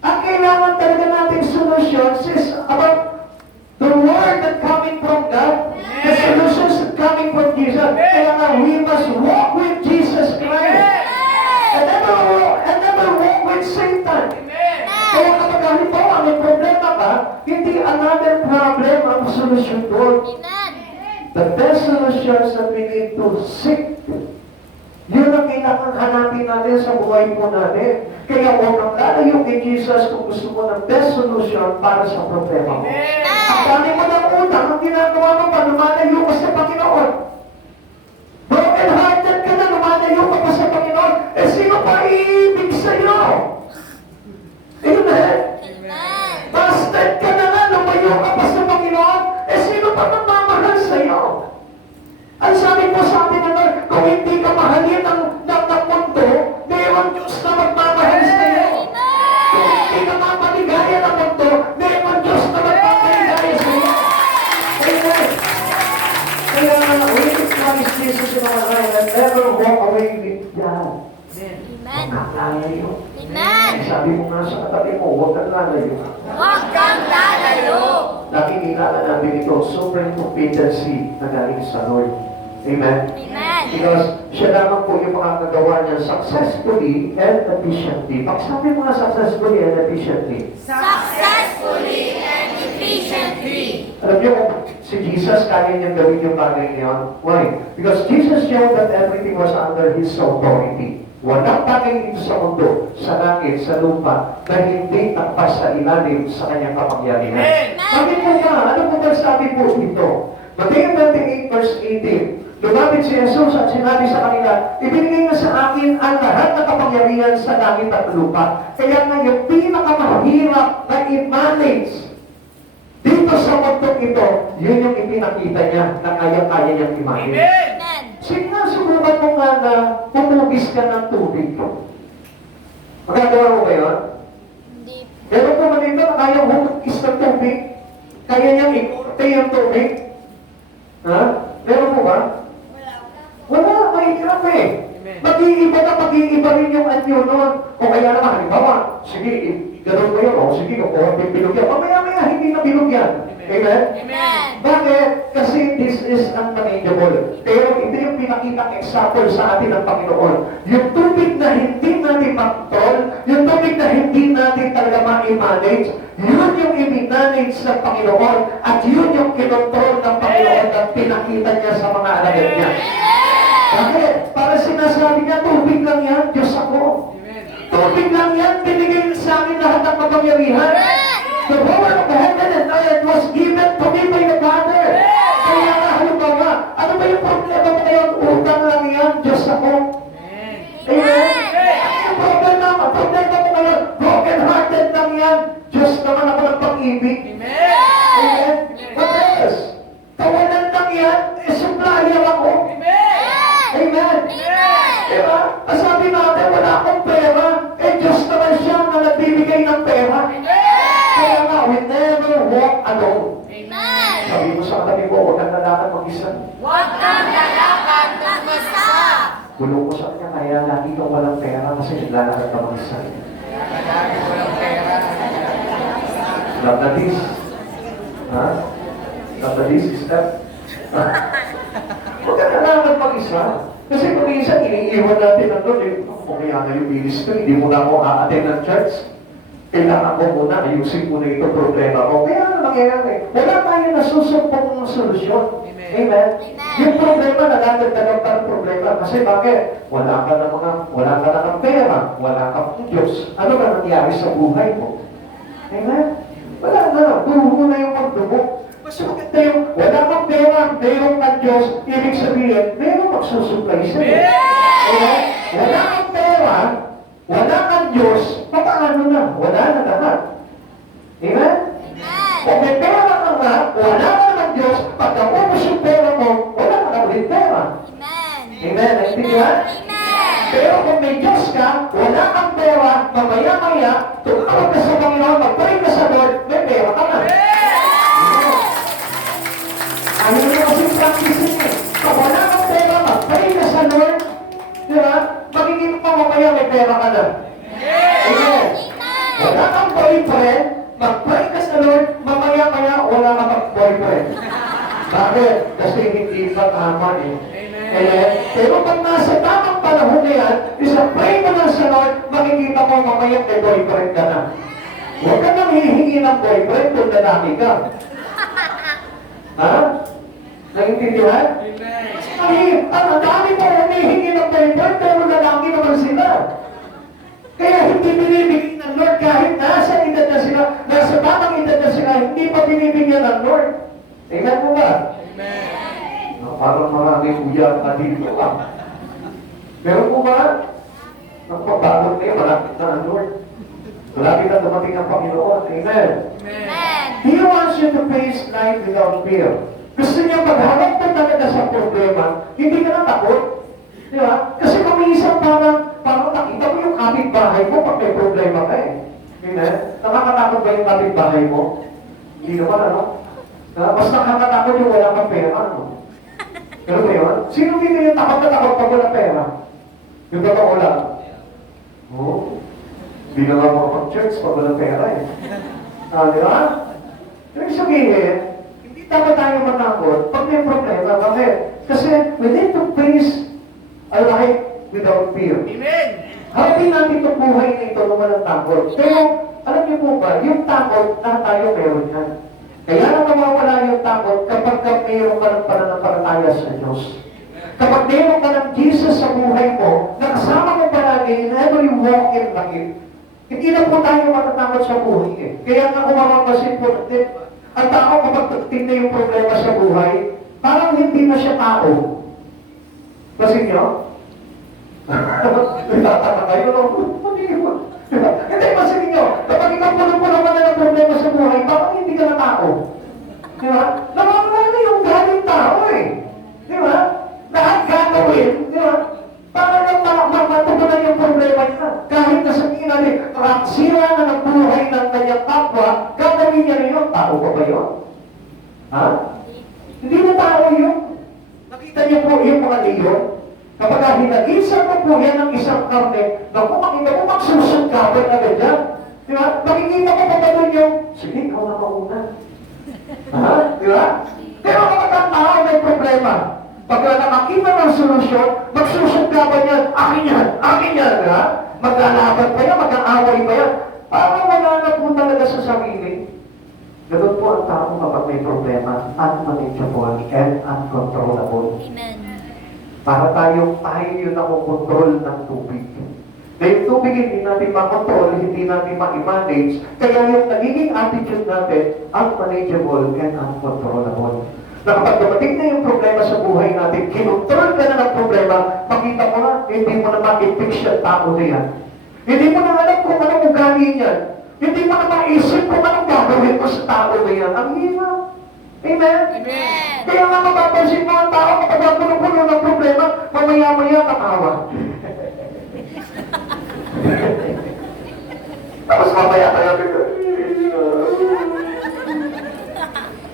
ang kailangan talaga natin solusyon is about the word that coming from God, the solutions that coming from Jesus. Kaya nga, we must walk with Jesus Christ. And never walk with Satan. Kaya kapag halimbawa may problema ka, hindi another problem ang solusyon doon. Amen. The best solution is that we need to seek. Yun Yun ang kailangan hanapin natin sa buhay po natin. Kaya huwag kang lalayo kay Jesus kung gusto mo ng best solution para sa problema mo. Ang dami mo ng utang, ang ginagawa mo pa, lumalayo ka sa Panginoon. Broken hearted ka na, lumalayo ka pa sa Panginoon. Eh, sino pa iibig sa'yo? Amen? Amen. Busted ka na nga, lumayo ka pa sa Panginoon. Eh, sino pa magmamahal sa'yo? Ang sabi po sa atin na Lord, kung hindi ka mahalin ng mundo, mayroon Diyos na magmamahal sa'yo. Kung hindi ka mamaligaya ng mundo, mayroon Diyos na magmamaligaya sa'yo. Amen. Kaya when you promise Jesus in our life and never walk away with God. Amen. Lalayo. Amen. Sabi mo nga sa katabi mo, huwag kang lalayo. Huwag kang lalayo. Nakikilala namin ito, sobrang competency na galing sa Lord. Amen? Amen. Because siya lamang po yung makakagawa niya successfully and efficiently. Pagsabi mo nga successfully and efficiently. Successfully and efficiently. Alam niyo, si Jesus, kaya niyang gawin yung bagay niyon. Why? Because Jesus showed that everything was under His authority. Walang bagay dito sa mundo, sa langit, sa lupa, na hindi takpas sa ilalim sa kanyang kapangyarihan. Sabi po nga, ano po ba sabi po dito? Matthew 28 verse 18. Lumapit si Jesus at sinabi sa kanila, ibinigay na sa akin ang lahat ng kapangyarihan sa langit at lupa. Kaya nga yung pinakamahirap na i-manage dito sa mundo ito, yun yung ipinakita niya na kaya-kaya niyang i-manage. Amen. Sige nga, subukan mo nga na pumugis ka ng tubig. Magagawa mo ba yun? Hindi. Meron po man dito na kayang humugis ng tubig? Kaya niyang ikurte yung tubig? Ha? Meron po ba? Wala, mahirap eh. Mag-iiba rin yung anyo nun. O kaya naman, halimbawa, sige, ganun ba yun? O sige, kung binugyan. Mamaya-maya, hindi na binugyan. Amen? Amen. Bakit? Kasi this is unmanageable. Pero ito yung pinakitang example sa atin ng Panginoon. Yung tubig na hindi natin ma-control, yung tubig na hindi natin talaga ma-manage, yun yung i-manage ng Panginoon at yun yung kinontrol ng Panginoon at pinakita niya sa mga alagad niya. Bakit? Para sinasabi niya, tubig lang yan, Diyos ako. Tubig lang yan, binigay sa amin lahat ng kapangyarihan. The power of heaven and earth was given to me by the Father. Kaya nga, halimbawa, ano ba yung problema mo ngayon? Utang lang yan, Diyos ako. Amen? Ano yung problema mo? Problema mo ngayon, broken-hearted lang yan. Diyos naman ako ng pag-ibig. Amen? What else? Kawalan lang yan, supplier ako. Amen? Diba? Sabi natin, wala akong pera. Diyos naman siya na nagbibigay ng pera. Kaya nga, we never walk alone. Amen. Sabi mo sa katabi mo, huwag kang lalakad mag-isa. Huwag kang lalakad ng isa. Gulong ko sa kanya, kaya lagi kang walang pera kasi lalakad ka mag-isa. Not that is. Ha? Not that is, sister. Ha? Huwag kang lalakad mag-isa. Kasi kung minsan, iniiwan natin ang doon, kung kaya na yung ministry, hindi mo na ako a-attend ng church. Kailangan ko muna, ayusin muna ito problema ko. Kaya ano nangyayari? Wala tayo nasusumpong ng solusyon. Amen? Yung problema, nadadagdagan pa ng problema. Kasi bakit? Wala ka na ng pera, wala ka ng Diyos. Ano ba nangyari sa buhay mo? Amen? Wala na. Duho na yung pagdugo. Mas maganda yung wala kang pera, mayroon kang Diyos, ibig sabihin, mayroon magsusupply sa'yo. Amen? Wala kang pera, wala kang Diyos, paano na? Wala na lahat. Amen? Kung may pera ka nga, wala ka ng Diyos, pag naubos yung pera mo, wala ka na ulit pera. Amen? Naintindihan? Pero kung may Diyos ka, wala kang pera, mamaya-maya, tumawag ka sa Panginoon, mag-pray ka sa Lord, may pera ka na. Ayaw mo kasi practice eh. Kung wala kang pera, mag-pray ka sa Lord, di ba? Magiging pa mamaya may pera ka na. Amen. Wala kang boyfriend, mag-pray ka sa Lord, mamaya-maya wala kang boyfriend. Bakit? Kasi hindi ka tama eh. Amen. Pero pag nasa tamang panahon na yan, isa-pray mo lang sa Lord, makikita mo mamaya may boyfriend ka na. Huwag ka nang hihingi ng boyfriend kung lalaki ka. Ha? Naintindihan? Ay, ang dami mo humihingi ng boyfriend, pero binibigyan ng Lord kahit nasa edad na sila, nasa tamang edad na sila, hindi pa binibigyan ng Lord. Amen mo ba? Amen. Parang marami kuya at dito lang. Pero po ba, nagpabalot kayo, malapit na ang Lord. Malapit na dumating ang Panginoon. Amen. Amen. He wants you to face life without fear. Gusto niya pagharap mo talaga sa problema, hindi ka na takot. Di ba? Kasi kung minsan parang nakita mo yung kapitbahay mo pag may problema ka eh. Amen? Nakakatakot ba yung kapitbahay mo? Hindi naman ano? Mas nakakatakot yung wala kang pera. Ano? Ano ba yun? Sino dito yung takot na takot pag wala pera? Yung totoo lang. Oo. Hindi na nga makapag-church pag wala pera eh. Di ba? Ibig sabihin, hindi dapat tayo matakot pag may problema. Bakit? Kasi we need to face a life without fear. Amen. Harapin natin itong buhay na ito na walang takot. Pero, alam niyo po ba, yung takot na tayo meron yan. Kaya na nawawala yung takot kapag mayroon ka ng pananampalataya sa Diyos. Kapag mayroon ka ng Jesus sa buhay mo, nakasama mo palagi in every walk in life, hindi na po tayo matatakot sa buhay eh. Kaya nga kumakapasin po natin, ang tao kapag tignan yung problema sa buhay, parang hindi na siya tao. Kasi nyo? Nagtataka kayo, no? Hindi, kasi nyo, kapag ikaw puno-puno ka na ng problema sa buhay, parang hindi ka na tao. Di ba? Nawawala na yung galing tao eh. Di ba? Lahat gagawin, di ba? Para lang matugunan yung problema niya. Kahit na sabihin natin, sira na ng buhay ng kanyang kapwa, gagawin niya rin yun. Tao ba ba yun? Ha? Hindi na tao yun. Nakita niyo po yung mga leyon? Kapag hinagisan mo po yan ng isang karne, naku, makita mo magsusungkapan na ganyan. Di ba? Makikita ko pa ba doon yung, sige, ikaw na mauna. Ha? Di ba? Pero kapag ang tao may problema, pagka nakakita ng solusyon, magsusungkapan yan, akin yan, di ba? Maglalaban pa yan, mag-aaway pa yan. Parang wala na po talaga sa sarili. Ganun po ang tao kapag may problema, unmanageable and uncontrollable. Amen. Para tayo yun ang kontrol ng tubig. Na yung tubig hindi natin makontrol, hindi natin ma-manage, kaya yung nagiging attitude natin, unmanageable and uncontrollable. Na kapag dumating na yung problema sa buhay natin, kinontrol ka na ng problema, makita mo na, hindi mo na ma-fix yung tao na yan. Hindi mo na alam kung anong ugali niyan. Hindi mo na maisip kung anong gagawin mo sa tao na yan. Ang hirap. Amen? Amen. Kaya nga mapapansin mo ang tao kapag ang puno-puno ng problema, mamaya-maya katawa. Tapos mamaya kaya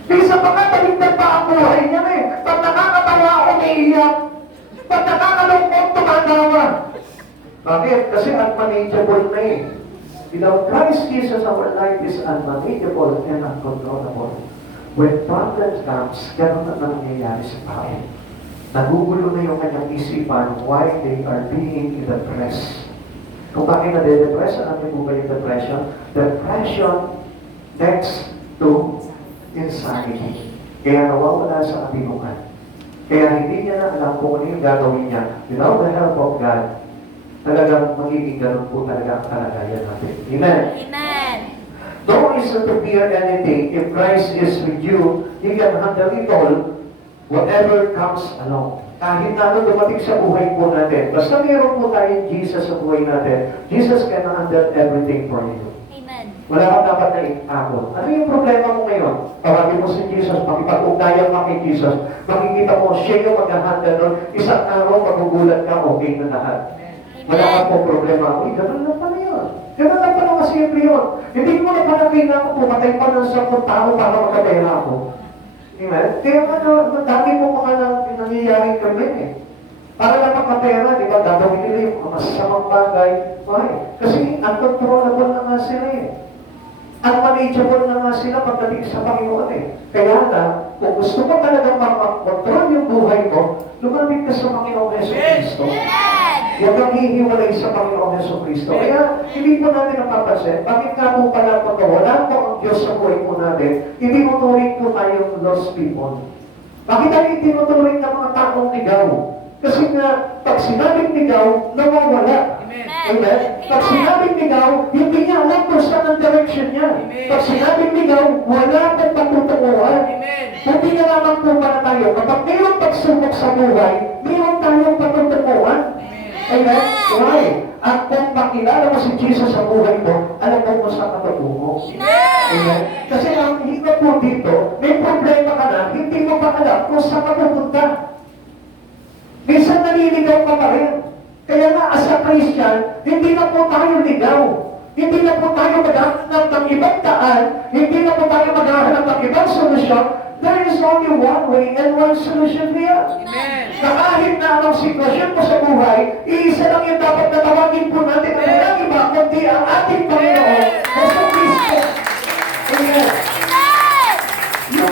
Bisa pa nga, taligtad pa ang buhay niya eh. Pag nakakatawa ako, umiiyak. Pag nakakalungkot, tumatawa. Bakit? Kasi unmanageable na eh. Without Christ Jesus, our life is unmanageable and uncontrollable. When problems comes, gano'n na nangyayari sa tao. Nagugulo na yung kanyang isipan why they are being depressed. Kung bakit nade-depress, alam niyo po ba yung depression? Depression next to insanity. Kaya nawawala sa katulungan. Kaya hindi niya na alam kung ano yung gagawin niya. Without the help of God, talagang magiging ganun po talaga ang kalagayan natin. Amen? Amen. Don't listen to fear anything. If Christ is with you, He can handle it all, whatever comes along. Kahit na ano dumating sa buhay po natin, basta mayroon po tayong Jesus sa buhay natin, Jesus can handle everything for you. Amen. Wala kang dapat na itakot. Ano yung problema mo ngayon? Tawagin mo si Jesus, makipag-ugnayan ka kay Jesus, makikita mo siya yung mag-handle nun, isang araw magugulat ka, okay na lahat. Wala kang po problema. Uy, ganun lang pala yun. Ganun lang pala kasimple yun. Hindi mo na pala kailangan pumatay pa ng 10 tao para magkapera ako. Amen? Kaya nga, dami mo mga nangyayaring krimen eh. Para lang magkapera, di ba, gagawin nila yung mga masasamang bagay. Why? Kasi uncontrollable na nga sila eh. Unmanageable na nga sila pagdating sa Panginoon eh. Kaya na, kung gusto mo talagang mag-control yung buhay mo, lumapit ka sa Panginoon Yeso Cristo. Huwag kang hihiwalay sa Panginoon Yeso Cristo. Kaya, hindi po natin napapansin, bakit nga po pala pag wala po ang Diyos sa buhay po natin, hindi mo turing po tayong lost people. Bakit tayo tinuturing ng mga taong ligaw? Kasi nga, pag sinabing ligaw, nawawala. Amen. Amen? Pag sinabing ligaw, instruction niya. Pag sinabing ligaw, wala kang patutunguhan. Hindi na lamang po para tayo, kapag mayroong pagsubok sa buhay, mayroon tayong patutunguhan. Amen? Why? At kung makilala mo si Jesus sa buhay mo, alam mo kung saan matutungo. Amen? Kasi ang hirap po dito, may problema ka na, hindi mo pa alam kung saan ka pupunta. Minsan naliligaw ka pa rin. Kaya nga, as a Christian, hindi na po tayo ligaw. Hindi na po tayo maghahanap ng ibang daan. Hindi na po tayo maghahanap ng ibang solusyon. There is only one way and one solution here. Na kahit na anong sitwasyon mo sa buhay, iisa lang yung dapat na tawagin po natin na walang iba, kundi ang ating Panginoon, Yesu Cristo. Amen. You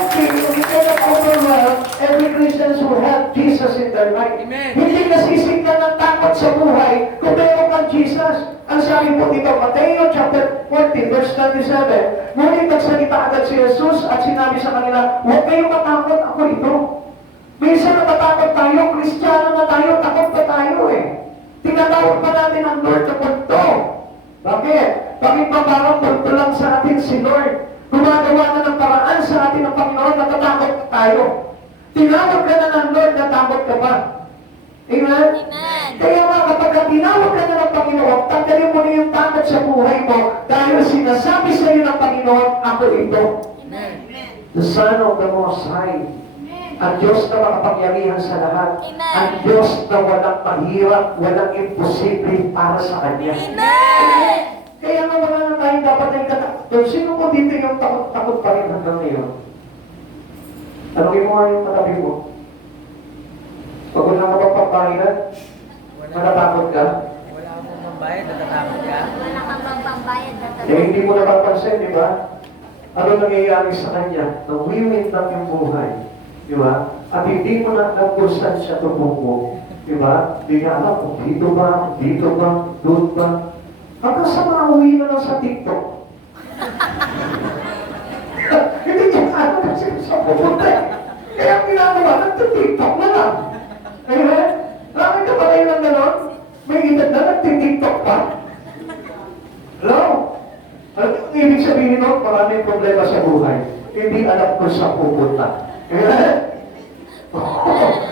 cannot overwhelm every Christian who have Jesus in their life. Hindi nasisignan ng takot sa buhay kung meron kang Jesus. Ang sabi po dito, Mateo chapter 14, verse 27, ngunit nagsalita agad si Jesus at sinabi sa kanila, huwag kayong matakot, ako ito. Minsan natatakot tayo, Kristiyano na tayo, takot pa tayo eh. Tinatawag pa natin ang Lord na punto. Bakit? Bakit ba parang punto lang sa atin si Lord? Gumagawa na ng paraan sa atin ng Panginoon, natatakot pa tayo. Tinawag ka na ng Lord, natakot ka pa. Amen? Amen. Kaya nga kapag tinawag ka na ng Panginoon, tanggalin mo na yung takot sa buhay mo dahil sinasabi sa iyo ng Panginoon, ako ito. Amen. The Son of the Most High. Ang Diyos na makapangyarihan sa lahat. Amen. Ang Diyos na walang mahirap, walang imposible para sa Kanya. Amen. Kaya nga wala na tayong dapat na ikatakot. Sino po dito yung takot pa rin hanggang ngayon? Tanongin mo nga yung katabi mo. Pag wala ka pang pambahiran, matatakot ka? Wala akong pambayad, natatakot ka? Wala kang pambayad na Eh, hindi mo napapansin, di ba? Ano nangyayari sa kanya? Nawiwin lang yung buhay. Di ba? At hindi mo na nagkursan siya tumungo. Di ba? Hindi niya alam kung dito ba, doon ba. Hanggang sa mauwi na lang sa TikTok. Hindi niya alam kasi sa pupunta. Kaya ang ginagawa, nagtitiktok na lang. Amen? Laki ka ba kayo ng gano'n? May edad na nagtitiktok pa? Hello? Alam niyo ang ibig sabihin nun? Maraming problema sa buhay. Hindi alam kung saan pupunta. Amen?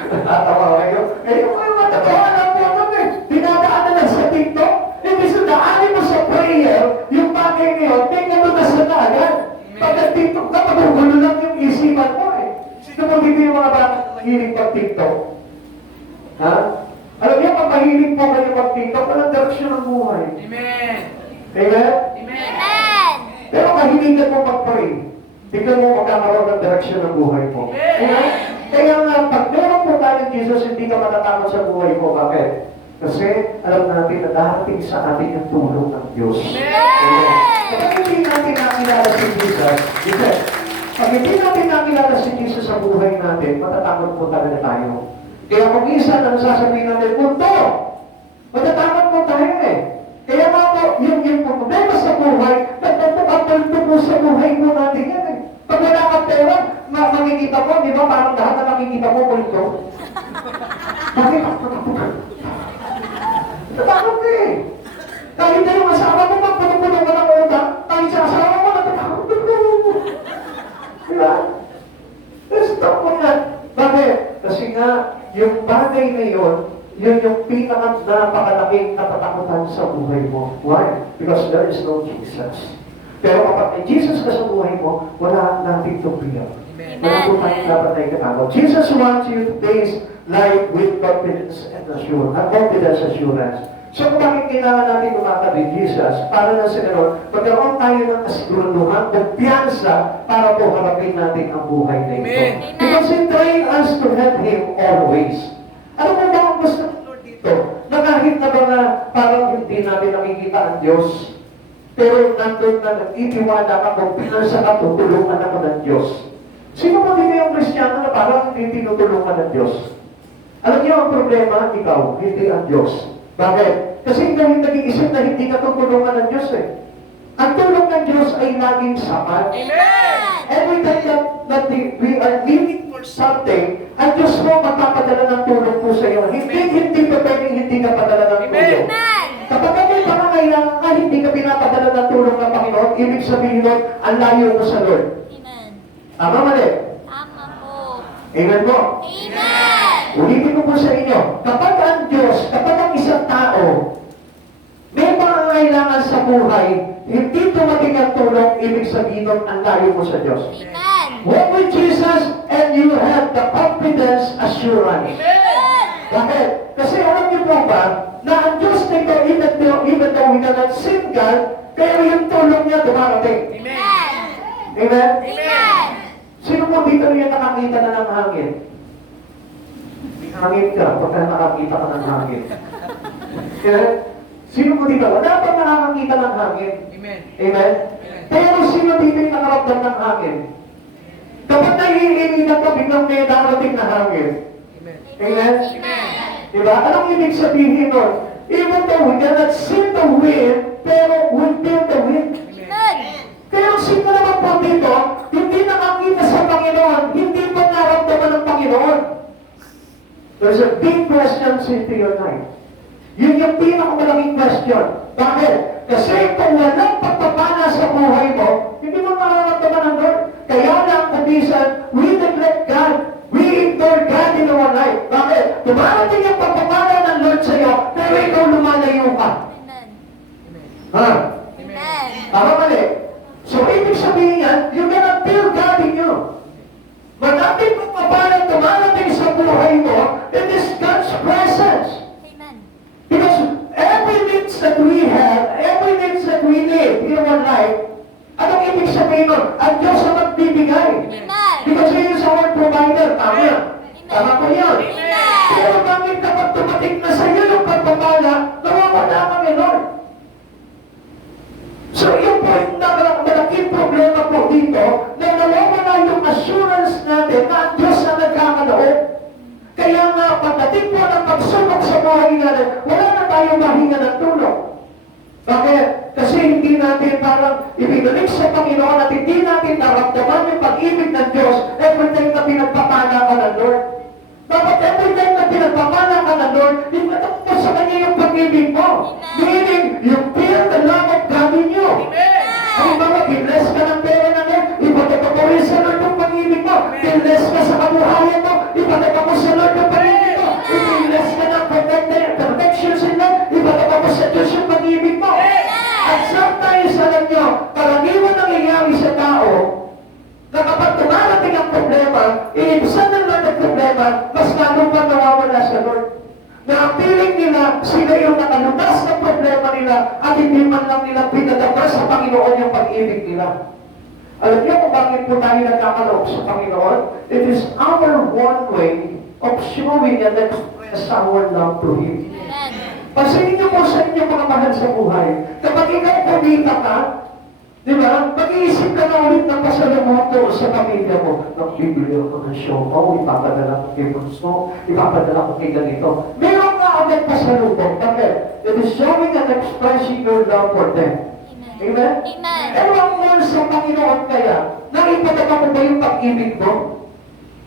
Natatawa kayo. Eh, yung mga matatawa lang po nun eh. Dinadaan na lang sa TikTok. Hindi sa daanin mo sa prayer, yung bagay ngayon, may kalunasan na agad. Pag nag-TikTok ka, magugulo lang yung isipan mo eh. Sino mo dito yung mga batang mahilig pag-TikTok? Ha? Alam niyo, pag mahilig po kayo pag-TikTok, walang direksyon ng buhay. Amen! Amen? Amen. Pero mahiligan mo mag-pray. Tignan mo magkakaroon ng direksyon ng buhay mo. Amen? Kaya nga, pag meron po tayo Jesus, hindi ka matatakot sa buhay mo. Bakit? Kasi alam natin na darating sa atin yung tulong ng Diyos. Amen? Kapag hindi natin nakilala si Jesus, pag hindi natin nakilala si Jesus sa buhay natin, matatakot po talaga tayo. Kaya kung minsan ang sasabihin natin, punto! Matatakot po tayo eh. Kaya nga po, yung problema sa buhay, nagpapapalto po sa buhay po natin yan eh. Pag wala kang pera, makikita ko, di ba, parang lahat na nakikita mo, punto. Bakit? Natatakot ka eh. Kahit na yung asawa mo, magpunong-punong ka ng utang, kahit sa asawa mo, natatakot ka. Diba? Stop mo yan. Bakit? Kasi nga, yung bagay na yun, yun yung napakalaking katatakutan sa buhay mo. Why? Because there is no Jesus. Pero kapag may Jesus ka sa buhay mo, wala natin itong biyak. Wala po tayong dapat na ikatakot. Jesus wants you to face life with confidence and assurance. So kung bakit kailangan natin lumakad ni Jesus, para na sa gano'n, magkaroon tayo ng kasiguraduhan, kumpiyansa, para po harapin natin ang buhay na ito. Amen. Because He trained us to have Him always. Ano mo ba ang gusto ng Lord dito? Na kahit na ba na parang hindi natin nakikita ang Diyos, pero nandun na nag-itiwala ka kung pinansa ka, tutulungan ako ng Diyos. Sino mo din yung Kristiyano na parang hindi tinutulungan ng Diyos? Alam niyo ang problema, ikaw, hindi ang Diyos. Bakit? Kasi ikaw yung nag-iisip na hindi ka tutulungan ng Diyos eh. Ang tulong ng Diyos ay laging sapat. Amen! Every time that we are living for something, ang Diyos mo magpapadala ng tulong po sa iyo. Hindi pa pwedeng hindi ka padala ng tulong. Amen. Kapag may pangangailangan ka, hindi ka pinapadala ng tulong ng Panginoon, ibig sabihin nun, ang layo mo sa Lord. Amen. Tama mali? Tama po. Amen po. Amen. Ulitin ko po sa inyo, kapag ang Diyos, kapag ang isang tao, may pangangailangan sa buhay, hindi tumating ang tulong, ibig sabihin nun, ang layo mo sa Diyos. Amen. Walk with Jesus and you have the confidence assurance. Bakit? Kasi alam niyo po ba, na ang Diyos nito, even though we cannot see God, pero yung tulong niya dumarating. Amen. Amen? Amen. Sino po dito niya nakakita na ng hangin? Hangin ka, pagka nakakita ka ng hangin. Amen? Sino po dito? Wala pa nakakakita ng hangin. Amen. Amen? Pero sino dito yung nakaramdam ng hangin? Kapag naiinigan ka, biglang may darating na hangin. Amen. Amen? Amen. Diba? Anong ibig sabihin nun? Even though we cannot see the wind, pero we feel the wind. Amen. Pero sino naman po dito, hindi nakakita sa Panginoon, hindi pa naramdaman ng Panginoon. There's a big question into your life. Yun yung pinakamalaking question. Bakit? Kasi kung walang pagpapala sa buhay mo, hindi mo mararamdaman ng Lord. Kaya lang, condition, we neglect God. We ignore God in our life. Bakit? Dumarating yung pagpapala ng Lord sa iyo, pero ikaw lumalayo ka. Amen. Ha? Amen. Tama mali? So, ibig sabihin yan, you cannot feel God in you. Maraming pagpapala dumarating sa buhay mo, it is God's presence. Amen. Because every needs that we have, every needs that we need in our life, anong ibig sabihin nun? Ang Diyos ang magbibigay. Amen. Because He is our provider. Tama. Tama po yan. Amen. Pero bakit kapag tumating na sa iyo yung pagpapala, nawawala kami, Lord. So yung po yung malaking problema po dito, na nawawala yung assurance natin na ang Diyos na nagkakaloob. Kaya nga, pagdating po ng pagsubok sa buhay natin, wala na tayong mahinga ng tulong. Bakit? Kasi hindi natin parang ibinalik sa Panginoon at hindi natin naramdaman yung pag-ibig ng Diyos every time na pinagpapala ka ng Lord. Dapat every time na pinagpapala ka ng Lord, ipatak mo sa Kanya yung pag-ibig mo. Meaning, you feel the love of God in you. Kung mga pinless ka ng pera ng Lord, ipatak mo rin sa Lord yung pag-ibig mo. Pinless ka sa kabuhayan mo, ipatak mo sa Lord yung pag-ibig mo. Pinless ka ng protection sa Lord, ipatak mo sa Diyos yung pag-ibig mo. At sometimes, alam nyo, karaniwan nangyayari sa tao, na kapag tumarating ang problema, iibsan ng Lord ang problema, mas lalo pa nawawala sa Lord. Na ang feeling nila, sila yung nakalutas ng problema nila, at hindi man lang nila pinadama sa Panginoon yung pag-ibig nila. Alam niyo kung bakit po tayo nagkakaloob sa Panginoon? It is our one way of showing and express our love to Him. Amen. Pansinin niyo po sa inyo mga mahal sa buhay, kapag ikaw kumita ka, di ba, mag-iisip ka na ulit ng pasalumuto sa pamilya mo. Nagbibili ako ng siopaw, ipapadala ko kay Bunso, ipapadala ko kay ganito. Meron ka agad pasalubong. Bakit? It is showing and expressing your love for them. Amen? Amen. Pero ang more sa Panginoon kaya, naipadama mo ba yung pag-ibig mo?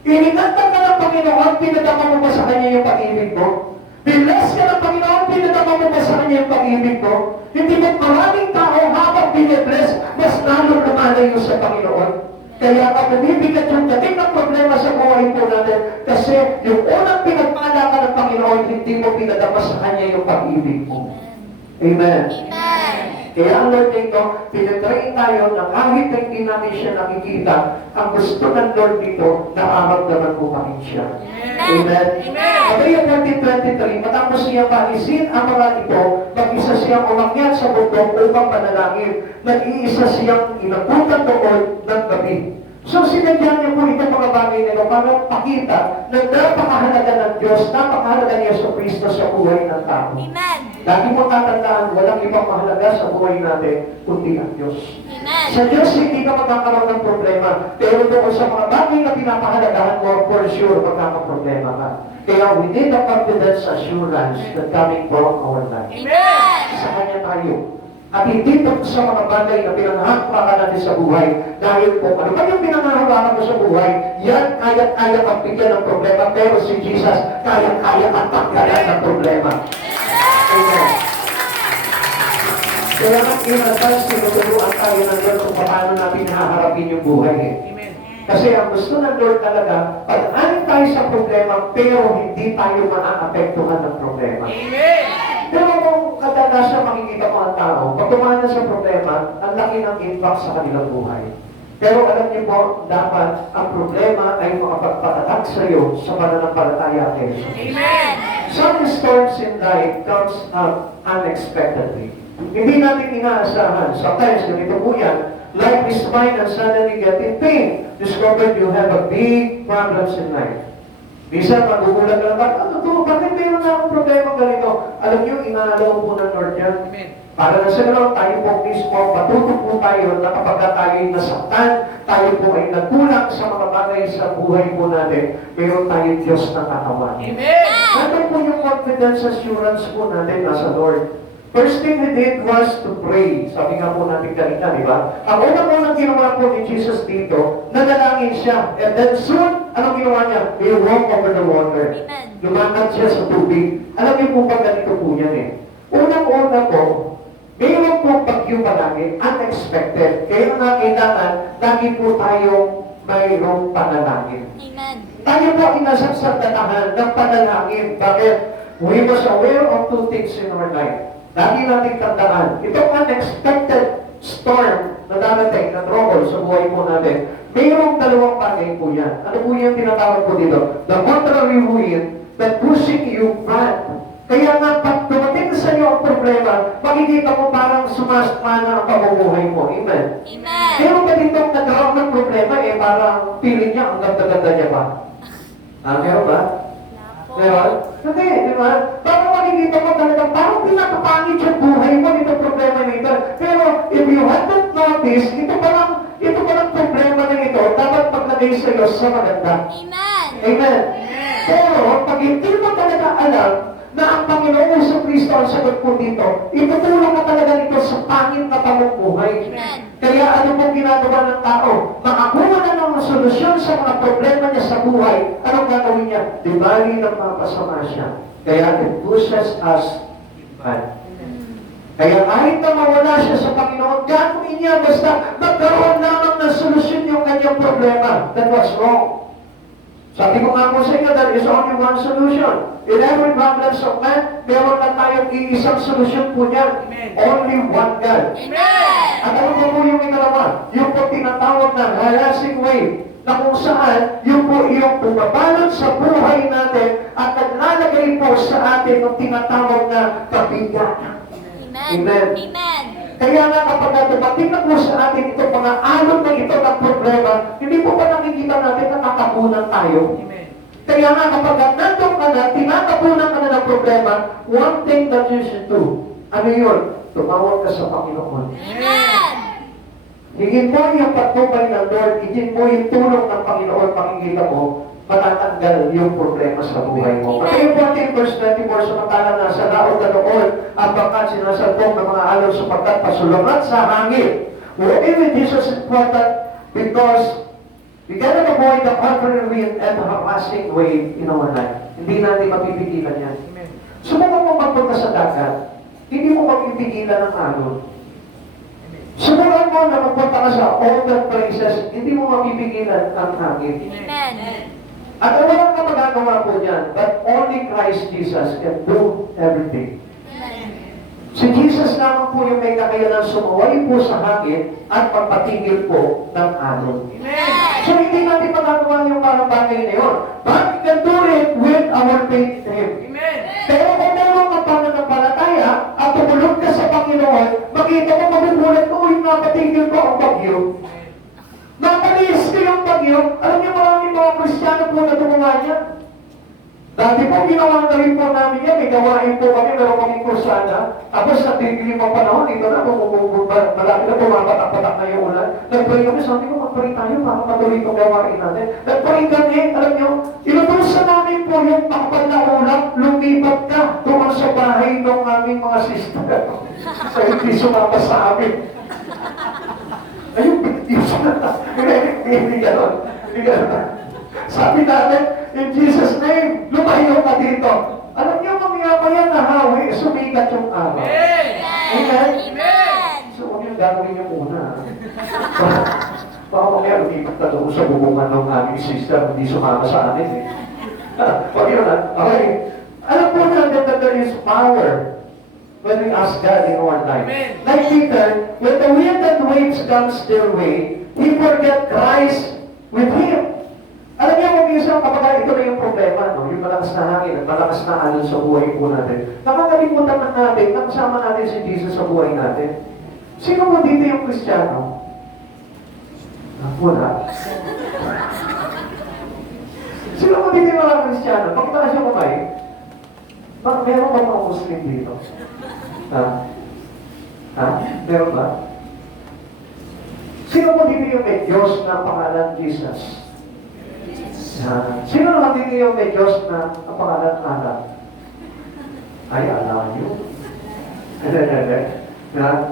Ininatan ka ng Panginoon, pinadama mo ba sa Kanya yung pag-ibig mo? Bilas ka ng Panginoon, pinadama mo ba sa Kanya yung pag-ibig mo? Hindi mo maraming tao habang binibless, mas lalo lumalayo sa Panginoon. Kaya ka bumibigat yung dating ng problema sa buhay po natin kasi yung unang pinagpala ka ng Panginoon, hindi mo pinadama sa Kanya yung pag-ibig mo. Amen. Amen. Kaya ang Lord dito, pinatrain tayo na kahit hindi namin siya nakikita, ang gusto ng Lord dito, nakaramdaman po kami siya. Amen. Mateo 20:23, matapos siya palisin ang mga ito, mag-isa siyang umakyat sa bundok upang panalangin. Nag-iisa siyang inabutan doon ng gabi. So sinadya niya po itong mga bagay nito para pakita na napakahalaga ng Diyos, napakahalaga ni Yesu Cristo sa buhay ng tao. Amen. Lagi mo tatandaan, walang ibang mahalaga sa buhay natin, kundi ang Diyos. Amen. Sa Diyos, hindi ka magkakaroon ng problema. Pero doon sa mga bagay na pinapahalagahan mo, for sure, magkakaproblema ka. Kaya we need a confidence assurance that coming from our life. Amen. Sa Kanya tayo. At hindi po sa mga bagay na pinanghahakapan natin sa buhay. Dahil po, ano ba yung pinanghahakapan mo sa buhay? Yan, kaya-kaya kang bigyan ng problema. Pero si Jesus, kaya-kaya kang pagkalan ng problema. Amen. Kaya nga, in advance, tinuturuan tayo ng Lord kung paano natin haharapin yung buhay eh. Amen. Kasi ang gusto ng Lord talaga, pag-anin tayo sa problema, pero hindi tayo maaapektuhan ng problema. Amen. Pero kung kadalasan makikita mo ang tao, pag tumanan sa problema, ang laki ng impact sa kanilang buhay. Pero alam niyo po, dapat ang problema ay makapagpatatak sa iyo sa pananampalataya kay Jesus. Amen. Some storms in life comes up unexpectedly. Hindi natin inaasahan. Sometimes, ganito po yan, life is fine and suddenly get in pain. Discovered you have a big problems in life. Minsan, magugulat ka lang, ano to? Bakit mayroon na akong problema ganito? Alam niyo, inaalaw po ng Lord yan. Amen. Para na sa ganoon, tayo po mismo, matuto po tayo na kapag tayo ay nasaktan, tayo po ay nagkulang sa mga bagay sa buhay po natin, mayroon tayo Diyos na katawan. Amen. Nandun po yung confidence assurance po natin nasa Lord. First thing he did was to pray. Sabi nga po natin kanina, di ba? Ang unang-unang ginawa po ni Jesus dito, nanalangin siya. And then soon, anong ginawa niya? He walked over the water. Amen. Lumakad siya sa tubig. Alam niyo po ba ganito po yan eh. Unang-una po, mayroon po bagyo palagi, unexpected. Kaya nga kailangan, lagi po tayong mayroong panalangin. Amen. Tayo po ay nasagsagdatahan ng panalangin. Bakit? We must aware of two things in our life. Lagi natin tandaan, itong unexpected storm na darating, na trouble sa buhay po natin, mayroong dalawang bagay po yan. Ano po yung tinatawag po dito? The contrary wind that pushing you back. Kaya nga, pag dumating sa iyo ang problema, makikita mo parang sumasmana ang pamumuhay mo. Amen? Amen. Meron ba ditong nagkaroon ng problema, parang feeling niya, ang ganda-ganda niya ba? Meron ba? Meron? Hindi, di ba? Parang makikita mo talagang parang pinapapangit yung buhay mo nitong problema na ito. Pero if you haven't noticed, ito parang problema na ito, dapat maglagay sa iyo sa maganda. Amen. Amen? Pero pag hindi mo talaga alam na ang Panginoon sa Kristo ang sagot po dito, itutulong ka talaga nito sa pangit na pamumuhay. Amen. Kaya ano pong ginagawa ng tao? Makakuha na ng solusyon sa mga problema niya sa buhay. Anong gagawin niya? Di bali nagpapasama siya. Kaya it pushes us in bad. Kaya kahit na mawala siya sa Panginoon, gagawin niya basta magkaroon lamang ng solusyon yung kanyang problema. That was wrong. Sabi ko nga po sa inyo, there is only one solution. In every problems of man, meron na tayong iisang solusyon po niyan. Amen. Only one God. Amen. At ano po yung ikalawa? Yung po tinatawag na harassing wave, na kung saan yung po yung pumabalot sa buhay natin at naglalagay po sa atin ng tinatawag na kabigatan. Amen. Amen. Amen. Kaya nga kapag dumating na po sa atin itong mga alon na ito ng problema, hindi po ba nakikita natin na tatapunan tayo? Amen. Kaya nga kapag nandun ka na, tinatapunan ka na ng problema, one thing that you should do, ano yun? Tumawag ka sa Panginoon. Amen. Higit mo yung patnubay ng Lord, higit mo yung tulong ng Panginoon, makikita mo, matatanggal yung problema sa buhay mo. Pati yung 14 verse 24, samantala na sa laot na noon, ang bangkat sinasalpong ng mga alon sapagkat pasulungan sa hangin. Walking with Jesus is important because we cannot avoid the contrary wind and the harassing wave in our life. Hindi natin mapipigilan yan. Amen. Subukan mo magpunta sa dagat, hindi mo mapipigilan ang alon. Subukan mo na magpunta ka sa older places, hindi mo mapipigilan ang hangin. Amen. At walang ka magagawa po niyan, but only Christ Jesus can do everything. Si Jesus lamang po yung may kakayanan sumuway po sa hangin at magpatigil po ng alon. Amen. So hindi natin magagawa yung parang bagay na yun. But we can do it with our faith in Him. Amen. Pero kung meron ka pananampalataya at tumulog ka sa Panginoon, makita mo magugulat ko, uy, napatigil ko ang bagyo. Napalis ko yung bagyo. Alam niyo, maraming mga Kristiyano po na gumawa niya. Dati po, ginawa na rin po namin yan. May gawain po kami, meron kaming kursana. Tapos sa dilim ang panahon, ito na, malaki na pumapatak-patak na yung ulan. Nag-pray kami, sabi ko, mag-pray tayo para matuloy itong gawain natin. Nag-pray kami, alam niyo, inutusan namin po yung takpan na ulam, lumipat ka, tumak sa bahay ng aming mga sister. Sa hindi sumapa sa amin. Ayun, bigtiso na. Hindi ganon. Hindi ganon. Sabi natin, in Jesus' name, lumayo ka dito. Alam niyo, mamaya-maya nahawi, sumikat yung araw. Amen. Amen? Amen. yung gagawin niyo muna. Baka mamaya lumipat na doon sa bubungan ng aming sister, hindi sumama sa amin eh. Pag yun na, okay. Alam po natin that there is power when we ask God in our life. Amen. Like Peter, when the wind and waves comes their way, he forget Christ with him. Alam niyo, kung minsan kapag ito na yung problema, no? Yung malakas na hangin at malakas na alon sa buhay po natin, nakakalimutan na natin na kasama natin si Jesus sa buhay natin. Sino po dito yung Kristiyano? Wala. Sino po dito yung mga Kristiyano? Pakita ka siya kamay. Bakit meron ba mga Muslim dito? Ha? Ha? Meron ba? Sino po dito yung may Diyos na pangalan Jesus? Sino naman dito yung may Diyos na ang pangalan Allah? Ay, Allah yun.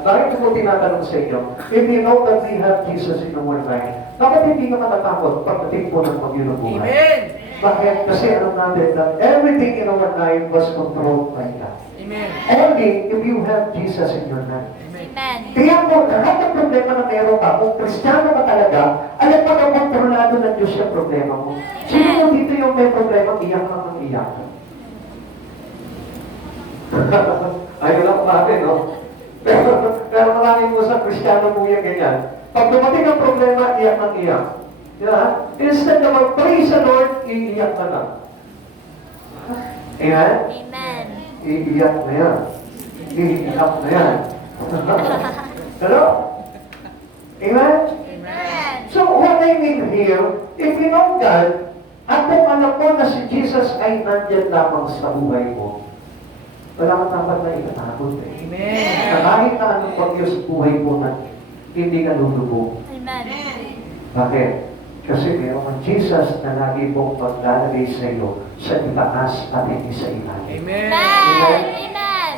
Bakit ko po tinatanong sa inyo, if you know that we have Jesus in our life, dapat hindi ka matatakot pagdating po ng pag-ilang buhay. Amen. Bakit? Kasi alam natin that everything in our life was controlled by God. Amen. Only if you have Jesus in your life. Amen. Kaya po, lahat ng problema na meron ka, kung Kristiyano ka talaga, alam mo na kontrolado ng Diyos yung problema mo. Sino mo dito yung may problema, iyak ka ng iyak? Ayaw lang kumain, no? Pero maraming mo sa Kristiyano po yung ganyan. Pag dumating ang problema, iyak ng iyak. Diba? Instead na mag-praise the Lord, iiyak ka na. Amen? Amen. Iiyak na yan. Iiyak na yan. Hello? Amen? Amen. So, what I mean here, if you know God, at kung alam mo na si Jesus ay nandyan lamang sa buhay mo, wala ka dapat na ikatakot eh. Amen. Na kahit na anong bagyo sa buhay mo na hindi ka lulubog. Amen. Bakit? Kasi mayroong Jesus na lagi mong maglalagay sa iyo sa itaas at hindi sa ilalim. Amen. Amen. Amen.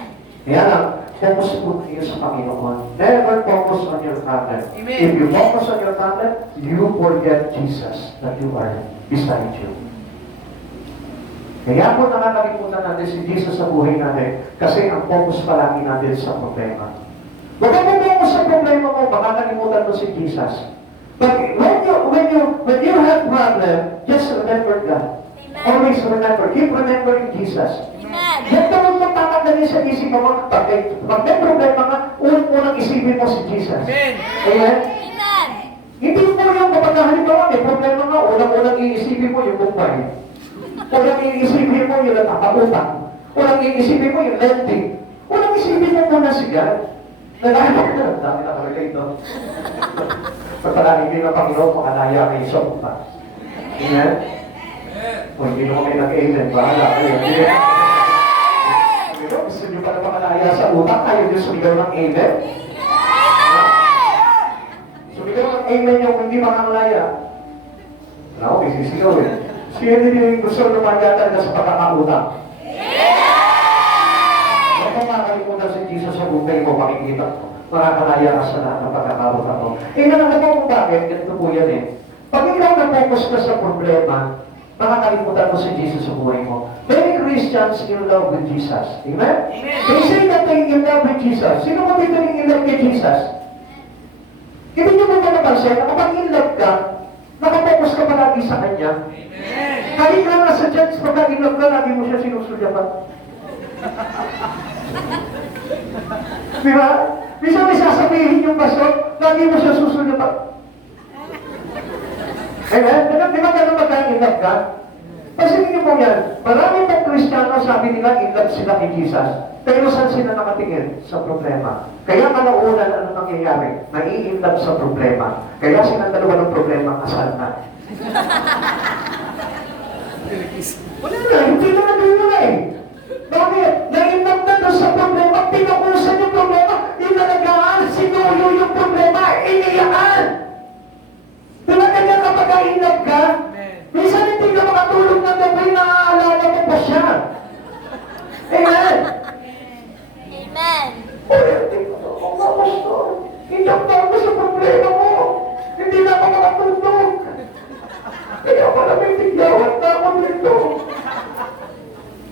Kaya lang, focus po kayo sa Panginoon. Never focus on your problem. Amen. If you focus on your problem, you forget Jesus that you are beside you. Kaya po nakakalimutan natin si Jesus sa buhay natin kasi ang focus palagi natin sa problema. Huwag mo focus sa problema mo, baka nakalimutan mo si Jesus. But when you have problem, just remember God. Amen. Always remember. Keep remembering Jesus. Amen. Huwag ka mong magtatanggalin sa isip mo. Pag may problema ka, unang isipin mo si Jesus. Amen. Amen? Amen. Hindi mo yung kapag halimbawa may problema ka, unang iisipin mo yung bumbay. Unang iisipin mo yung natapautang. Unang iisipin mo yung lending. Unang isipin mo muna si God. Nalala ko na, dami na karelate, no? Pagpalagin din ng Panginoon, makalaya kayo sa utang. Amen? O hindi naman kayo nag-amen, bahala kayo. Pero gusto nyo pala makalaya sa utang, kayo nyo sumigaw ng amen? Sumigaw ng amen yung hindi makalaya. Wala ko, may sisigaw eh. Sino din yung gusto lumaya talaga sa pagkakautang? Huwag mo makakalimutan si Jesus sa buhay mo, makikita mo. Makakalaya ka sa lahat ng pagkakautang mo. Nalaman mo kung bakit, ganito po yan eh. Pag ikaw na-focus ka sa problema, makakalimutan mo si Jesus sa buhay mo. Many Christians in love with Jesus. Amen? They say that they in love with Jesus. Sino mo dito in love with Jesus? Hindi nyo mo napansin na kapag in love ka, nakafocus ka palagi sa Kanya. Kahit ka na sa church, pagka in love ka, lagi mo siya sinusulyapan. Di ba? Bisa may sasabihin yung pastor, lagi mo siya susulyapan. Amen? Di ba gano'n magka-in-love ka? Kasi niyo po yan, marami pong Kristiyano sabi nila in-love sila kay Jesus. Pero saan sila nakatingin? Sa problema. Kaya kalaunan ano nangyayari? Nai-in-love sa problema. Kaya silang dalawa ng problema, kasal na. Wala na, hindi na naging na eh. Bakit? Na-in-love na doon sa problema, pinakusan yung problema, inalagaan, sinuyo yung problema, iniyakan. Diba kanya kapag ka-in-love ka, minsan hindi ka makatulog ng gabi na aalala mo pa siya. Amen? Amen. O nga, pastor, iyak na ako sa problema mo. Hindi na ako makatulog. Kaya pala may tiglawan na ako dito.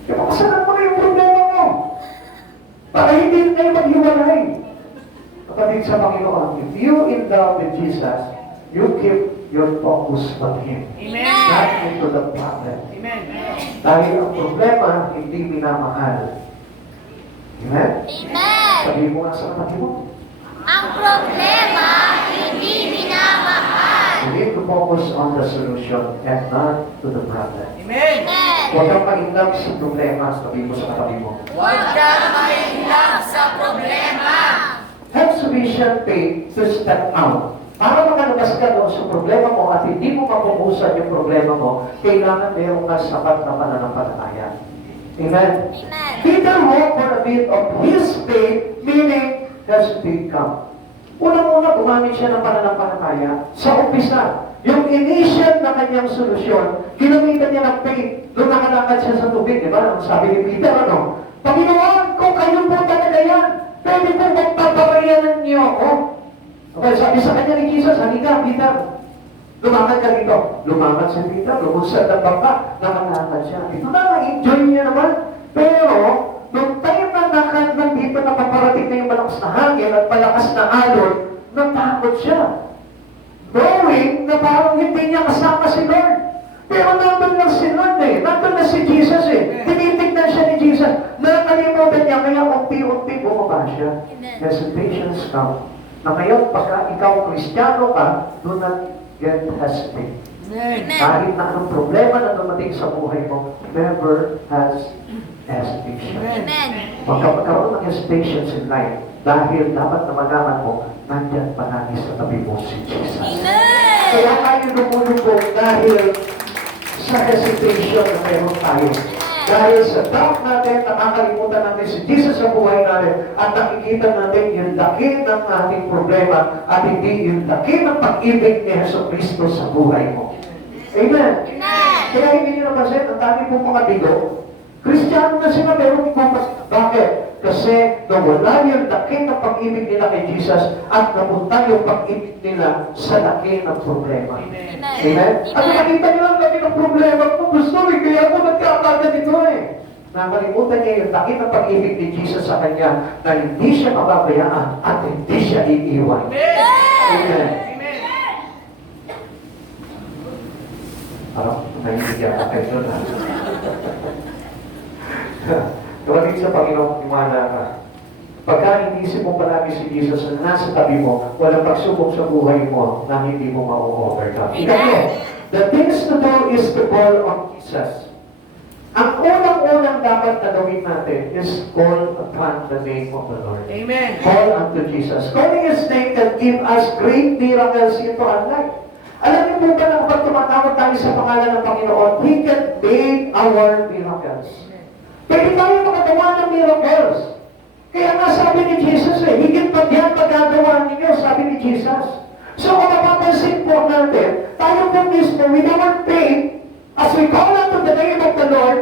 Kaya kasalan mo na yung problema mo. Para hindi kayo maghiwalay. Kapatid sa Panginoon, if you in love with Jesus, you keep your focus on Him. Not into the problem. Dahil ang problema, hindi minamahal. Amen? Amen. Sabihin mo nga sa kapatid mo. Ang problema, hindi minamahal. You need to focus on the solution and not to the problem. Amen. Huwag kang mainlove sa problema, sabihin mo sa kapatid mo. Huwag kang mainlove sa problema. Have sufficient faith to step out. Para makalabas ka doon sa problema mo at hindi mo mapupusan yung problema mo, kailangan meron ka sapat na pananampalataya. Amen? Amen. Peter walked for a bit of his faith, meaning has become. Unang-una, gumamit siya ng pananampalataya sa umpisa. Yung initial na kanyang solusyon, ginamitan niya ng faith. Doon nakalakad siya sa tubig, di ba? Ang sabi ni Peter, ano? Panginoon, kung kayo po talaga yan, pwede po magpapabayanan niyo ako. Okay, sabi sa kanya ni Jesus, halika, Peter. Lumakad ka dito. Lumakad si Peter, lumusad ng bangka, nakalakad siya. Ito na, na-enjoy niya naman. Pero, nung time na nandito na paparating na yung malakas na hangin at malakas na alon, natakot siya. Knowing na parang hindi niya kasama si Lord. Pero nandun lang si Lord eh. Nandun na si Jesus eh. Tinitignan siya ni Jesus. Nakalimutan niya, kaya unti-unti bumaba siya. Amen. Hesitations come. Na ngayon, pagka ikaw Kristiyano ka, do not get hesitate. Amen. Kahit na anong problema na dumating sa buhay mo, never has hesitation. Amen. Magkakaroon ng hesitations in life, dahil dapat na malaman mo, nandyan palagi sa tabi mo si Jesus. Amen. Kaya tayo lumulubog dahil sa hesitation na meron tayo. Dahil sa doubt natin, nakakalimutan natin si Jesus sa buhay natin at nakikita natin yung laki ng ating problema at hindi yung laki ng pag-ibig ni Yeso Cristo sa buhay mo. Amen. Amen. Kaya hindi nyo napansin, ang dami pong mga bigo, Kristiyano na sila, pero hindi ko pas. Bakit? Kasi nawala yung laki ng pag-ibig nila kay Jesus at napunta yung pag-ibig nila sa laki ng problema. Amen. Amen? At nakita nyo ang laki ng problema ko, gusto eh, kaya ako nagkakagad ito eh. Nakalimutan niya yung laki ng pag-ibig ni Jesus sa kanya na hindi siya mababayaan at hindi siya iiwan. Amen. Parang naiintindihan ka kayo doon. Kapatid sa Panginoon, iwala ka. Pagka inisip mo palagi si Jesus na nasa tabi mo, walang pagsubok sa buhay mo na hindi mo ma-overcome. Ikatlo, the things to do is to call on Jesus. Ang unang-unang dapat na gawin natin is call upon the name of the Lord. Amen. Call unto Jesus. Calling His name can give us great miracles into our life. Alam niyo po ba na kapag tumatawag tayo sa pangalan ng Panginoon, He can make our miracles. Pwede tayo makagawa ng miracles. Kaya nga sabi ni Jesus higit pa diyan magagawa ninyo, sabi ni Jesus. So kung mapapansin po natin, tayo po mismo, with our faith, as we call unto the name of the Lord,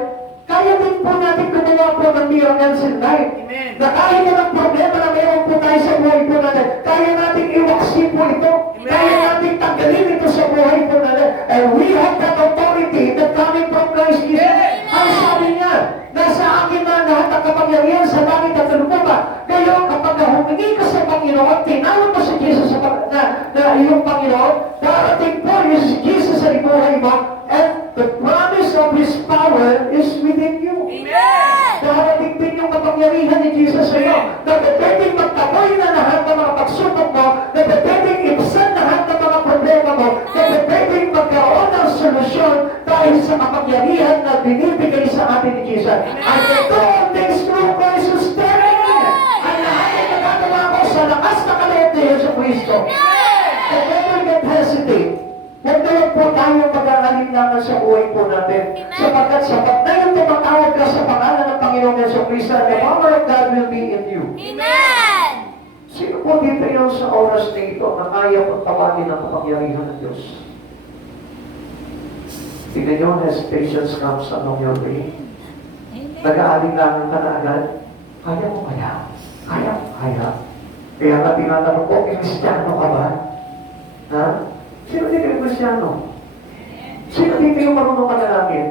kaya din po natin gumawa po ng miracles in life. Amen. Na kahit anong problema na meron po tayo sa buhay po natin, kaya natin iwaksi po ito. Kaya natin tanggalin ito sa buhay po natin. And we have that authority that coming from Christ Jesus. Ang sabi niya, nasa akin na lahat ang kapangyarihan sa langit at sa lupa. Ngayon, kapag humingi ka sa Panginoon, tinawag mo si Jesus na iyong Panginoon, darating po yung si Jesus sa buhay mo, and the promise of His power is within you. Amen. Darating din yung kapangyarihan ni Jesus sa iyo, na pwedeng magtaboy na lahat ng mga pagsubok mo, na pwedeng ibsan lahat ng mga problema mo, na pwedeng magkaroon ng solusyon dahil sa kapangyarihan na binibigay sa atin ni Jesus. And ito ang things through Christ who strengthens me. Ang lahat ay nagagawa ko sa lakas na kaloob ni Yesu Cristo. So never get hesitate. Huwag na po tayo mag-aalinlangan sa buhay po natin. Sapagkat sapat na yung tumatawag ka sa pangalan ng Panginoong Yesu Cristo, the power of God will be in you. Amen. Sino po dito yun sa oras na ito na kaya pong tawagin ang kapangyarihan ng Diyos? Tignan nyo, hesitations comes along your way. Nag-aalinlangan ka na agad. Kaya mo kaya? Kaya mo kaya? Kaya nga tinatanong ko, Kristiyano ka ba? Ha? Sino dito yung Kristiyano? Sino dito yung marunong manalangin?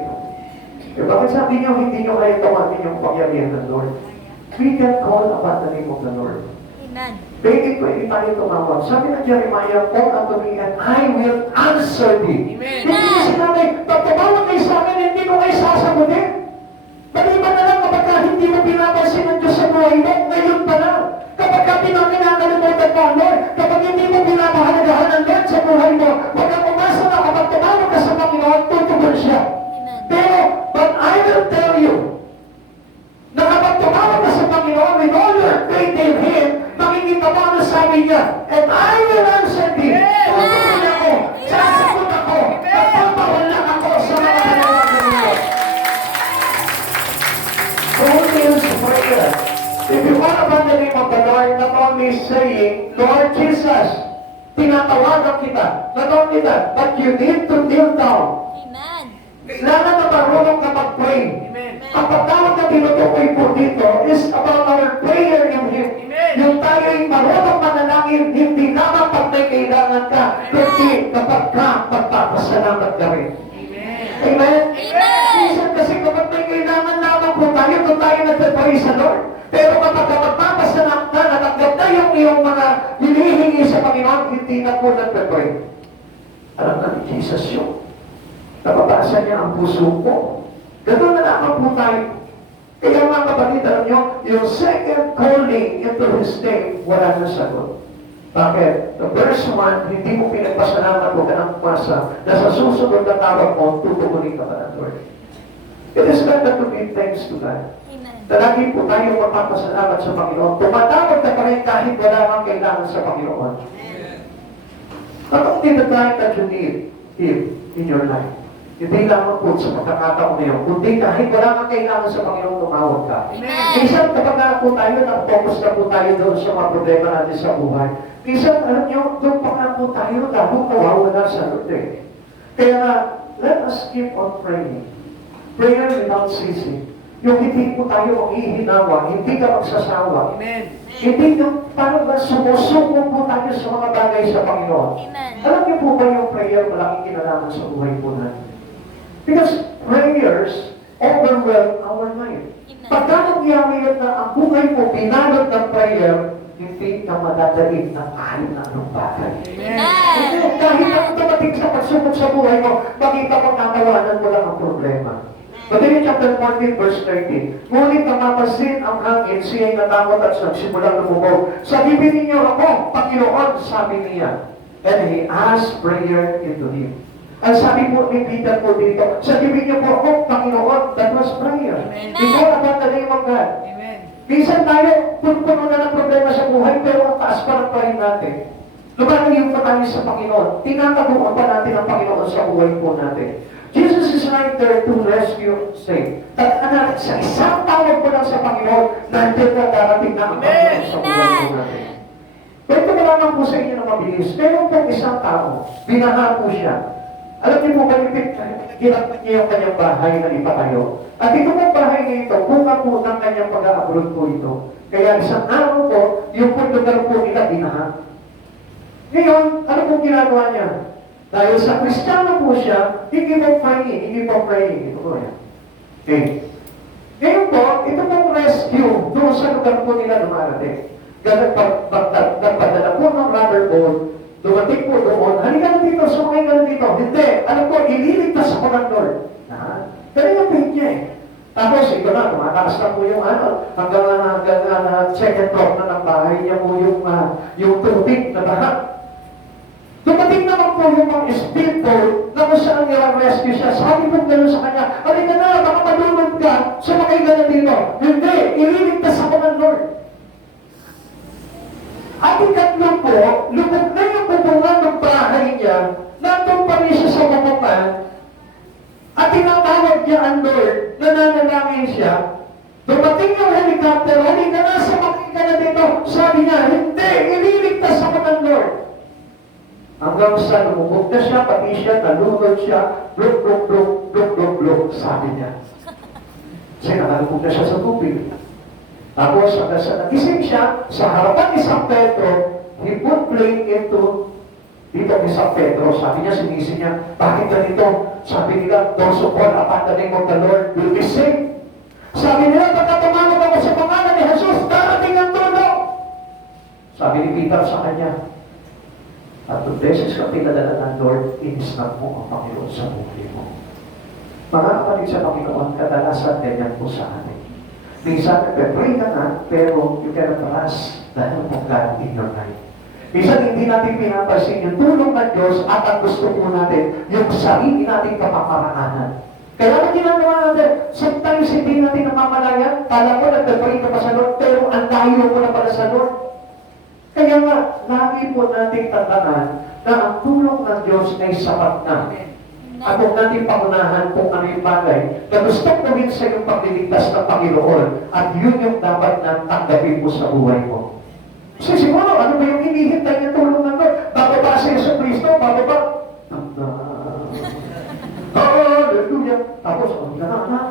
Eh, bakit sabi niyo hindi niyo kaya tawagin yung kapangyarihan ng Lord? We can call upon the name of the Lord. Amen. 2020 tayo tumawag. Sabi ng Jeremiah, call unto me and I will answer thee. Amen. Hindi niya sinabi, pag tumawag kayo sa akin, hindi ko kayo sasagutin. Maliban na lang kapag ka hindi mo pinapansin ng Diyos sa buhay mo, ngayon pa lang. Kapag ka pinakalimutan mo, Lord, kapag hindi mo pinapahalagahan ng Lord sa buhay mo, huwag kang umasa na kapag tumawag ka sa Panginoon, tutugon siya. Amen. Pero, but I will tell you, na kapag tumawag ka sa Panginoon with all your faith in Him, makikita mo ano sabi niya, and I will answer thee. Tutugon ako, sasagot ako, nagpapawalan ako sa mga kanawagan mo. Holy is prayer. If you call upon the name of the Lord, not only saying, Lord Jesus, tinatawagan kita, not only that, but you need to kneel down. Amen. Kailangan na marunong ka mag-pray. Amen. Ang pagtawag na tinutukoy po dito is about our prayer in Him. Amen. Yung tayo'y marunong manalangin, hindi naman pag may kailangan ka, kundi kapag ka magpapasalamat ka rin. Amen. Amen? Amen. Minsan kasi kapag may kailangan lamang po tayo, kung tayo nagpapray sa Lord. Pero kapag magpapasalamat na, natanggap na yung iyong mga hinihingi sa Panginoon, hindi na po nagpapray. Alam na ni Jesus yun. Napabasa niya ang puso mo. Ganun na lamang po tayo. Kaya mga kapatid, alam nyo, yung second calling into His name, wala na sagot. Bakit? The first one, hindi mo pinagpasalamat mo ka ng pumasa na sa susunod na tawag mo, tutugunin ka pa ng Lord. It is better to give thanks to God. Amen. Na lagi po tayo magpapasalamat sa Panginoon. Tumatawag ka pa rin kahit wala kang kailangan sa Panginoon. Not only the time that you need Him in your life. Hindi lamang po sa pagkakataon na yun, kundi kahit wala kang kailangan sa Panginoon, tumawag ka. Amen. Minsan kapag na po tayo, nakafocus na po tayo doon sa mga problema natin sa buhay. Minsan, alam nyo, doon pa nga po tayo, lalong nawawala sa Lord eh. Kaya nga, let us keep on praying. Prayer without ceasing. Yung hindi po tayo manghihinawa, hindi ka magsasawa. Amen. Hindi yung parang ba sumusuko po tayo sa mga bagay sa Panginoon. Amen. Alam niyo po ba yung prayer malaking kinalaman sa buhay po natin? Because prayers overwhelm our life. Amen. Pagka nangyari yun na ang buhay mo binalot ng prayer, hindi ka madadaig ng kahit na anong bagay. Amen. Kahit na dumating sa pagsubok sa buhay mo, makita mo tatawanan mo lang ang problema. Matthew chapter 14, verse 13. Ngunit namapasin ang hangin, siya'y natakot at nagsimulang lumubog. Sa bibig ninyo ako, Panginoon, sabi niya. And he asked prayer into him. Ang sabi po ni Peter po dito, sa bibig niyo po ako, Panginoon, that was prayer. Amen. Before about the name of God. Amen. Minsan tayo, puno na ng problema sa buhay, pero ang taas pa ng prayer natin. Lumalayo pa tayo sa Panginoon. Tinataguan pa natin ang Panginoon sa buhay po natin. Jesus is right there to rescue save. At sa isang tawag po lang sa Panginoon, nandiyan na darating na ang Panginoon sa buhay po natin. Ito na lamang po sa inyo na mabilis. Meron pong isang tao, binaha po siya. Alam niyo po ba, ginagawa niya yung kanyang bahay na ipatayo. At ito pong bahay na ito, bunga po ng kanyang pag-a-abroad po ito. Kaya isang araw po, yung po lugar po nila binaha. Ngayon, ano pong ginagawa niya? Dahil sa Kristiyano po siya, hindi po praying. Ito po yan. Okay. Ngayon po, ito pong rescue doon sa lugar po nila dumarating. Nagpadala po ng rubber boat, dumating po doon, halika na dito, sumakay ka na dito. Hindi, alam po, ililigtas ako ng Lord. Ganun yung faith niya eh. Tapos, ito na, tumatakas na po yung hanggang second floor na ng bahay niya po yung tubig na baha. Dumating naman po yung mga speedboat na kung saan nire-rescue siya. Sabi po gano'n sa kanya, halika na, baka malunod ka, sumakay ka na dito. Hindi, ililigtas ako ng Lord. At ikatlo po, lubog na yung bubungan ng bahay niya, nandun pa rin siya sa bubungan, at tinatawag niya ang Lord, nananalangin siya. Dumating yung helicopter, halika na, sumakay ka na dito. Sabi niya, hindi, ililigtas ako ng Lord. Hanggang sa lumubog na siya, pati siya, nalunod siya, bluk, bluk, bluk, bluk, bluk, bluk, sabi niya. Kasi nakalubog na siya sa tubig. Tapos, hanggang sa nagising siya, sa harapan ni San Pedro, he put blame into dito ni San Pedro. Sabi niya, sinising niya, bakit ganito? Sabi nila, those who call upon the name of the Lord will be saved. Sabi nila, pagka tumawag ako sa pangalan ni Jesus, darating ang tulong. Sabi ni Peter sa kanya, at kung beses ka pinadala ng Lord, inistan mo ang Panginoon sa buhay mo. Mga kapatid sa Panginoon, kadalasan ganyan po sa atin. Minsan, nagpe-pray ka na, pero you cannot trust the help of God in your life. Minsan, hindi natin pinapansin yung tulong ng Diyos at ang gusto po natin, yung sarili nating kapaparaanan. Kaya ang ginagawa natin, sometimes hindi natin namamalayan, kala mo nagpe-pray ka pa sa Lord, pero ang layo mo na pala sa Lord. Kaya nga, lagi po nating tandaan na ang tulong ng Diyos ay sapat na. At huwag natin pangunahan kung ano yung bagay na gusto gawin sa iyong pagliligtas ng Panginoon at yun yung dapat na tanggapin mo sa buhay mo. Kasi siguro, ano ba yung hinihintay niya tulong ng Lord? Bago ba sa Yesu Cristo? Bago ba? Hallelujah! Tapos, ano na anak?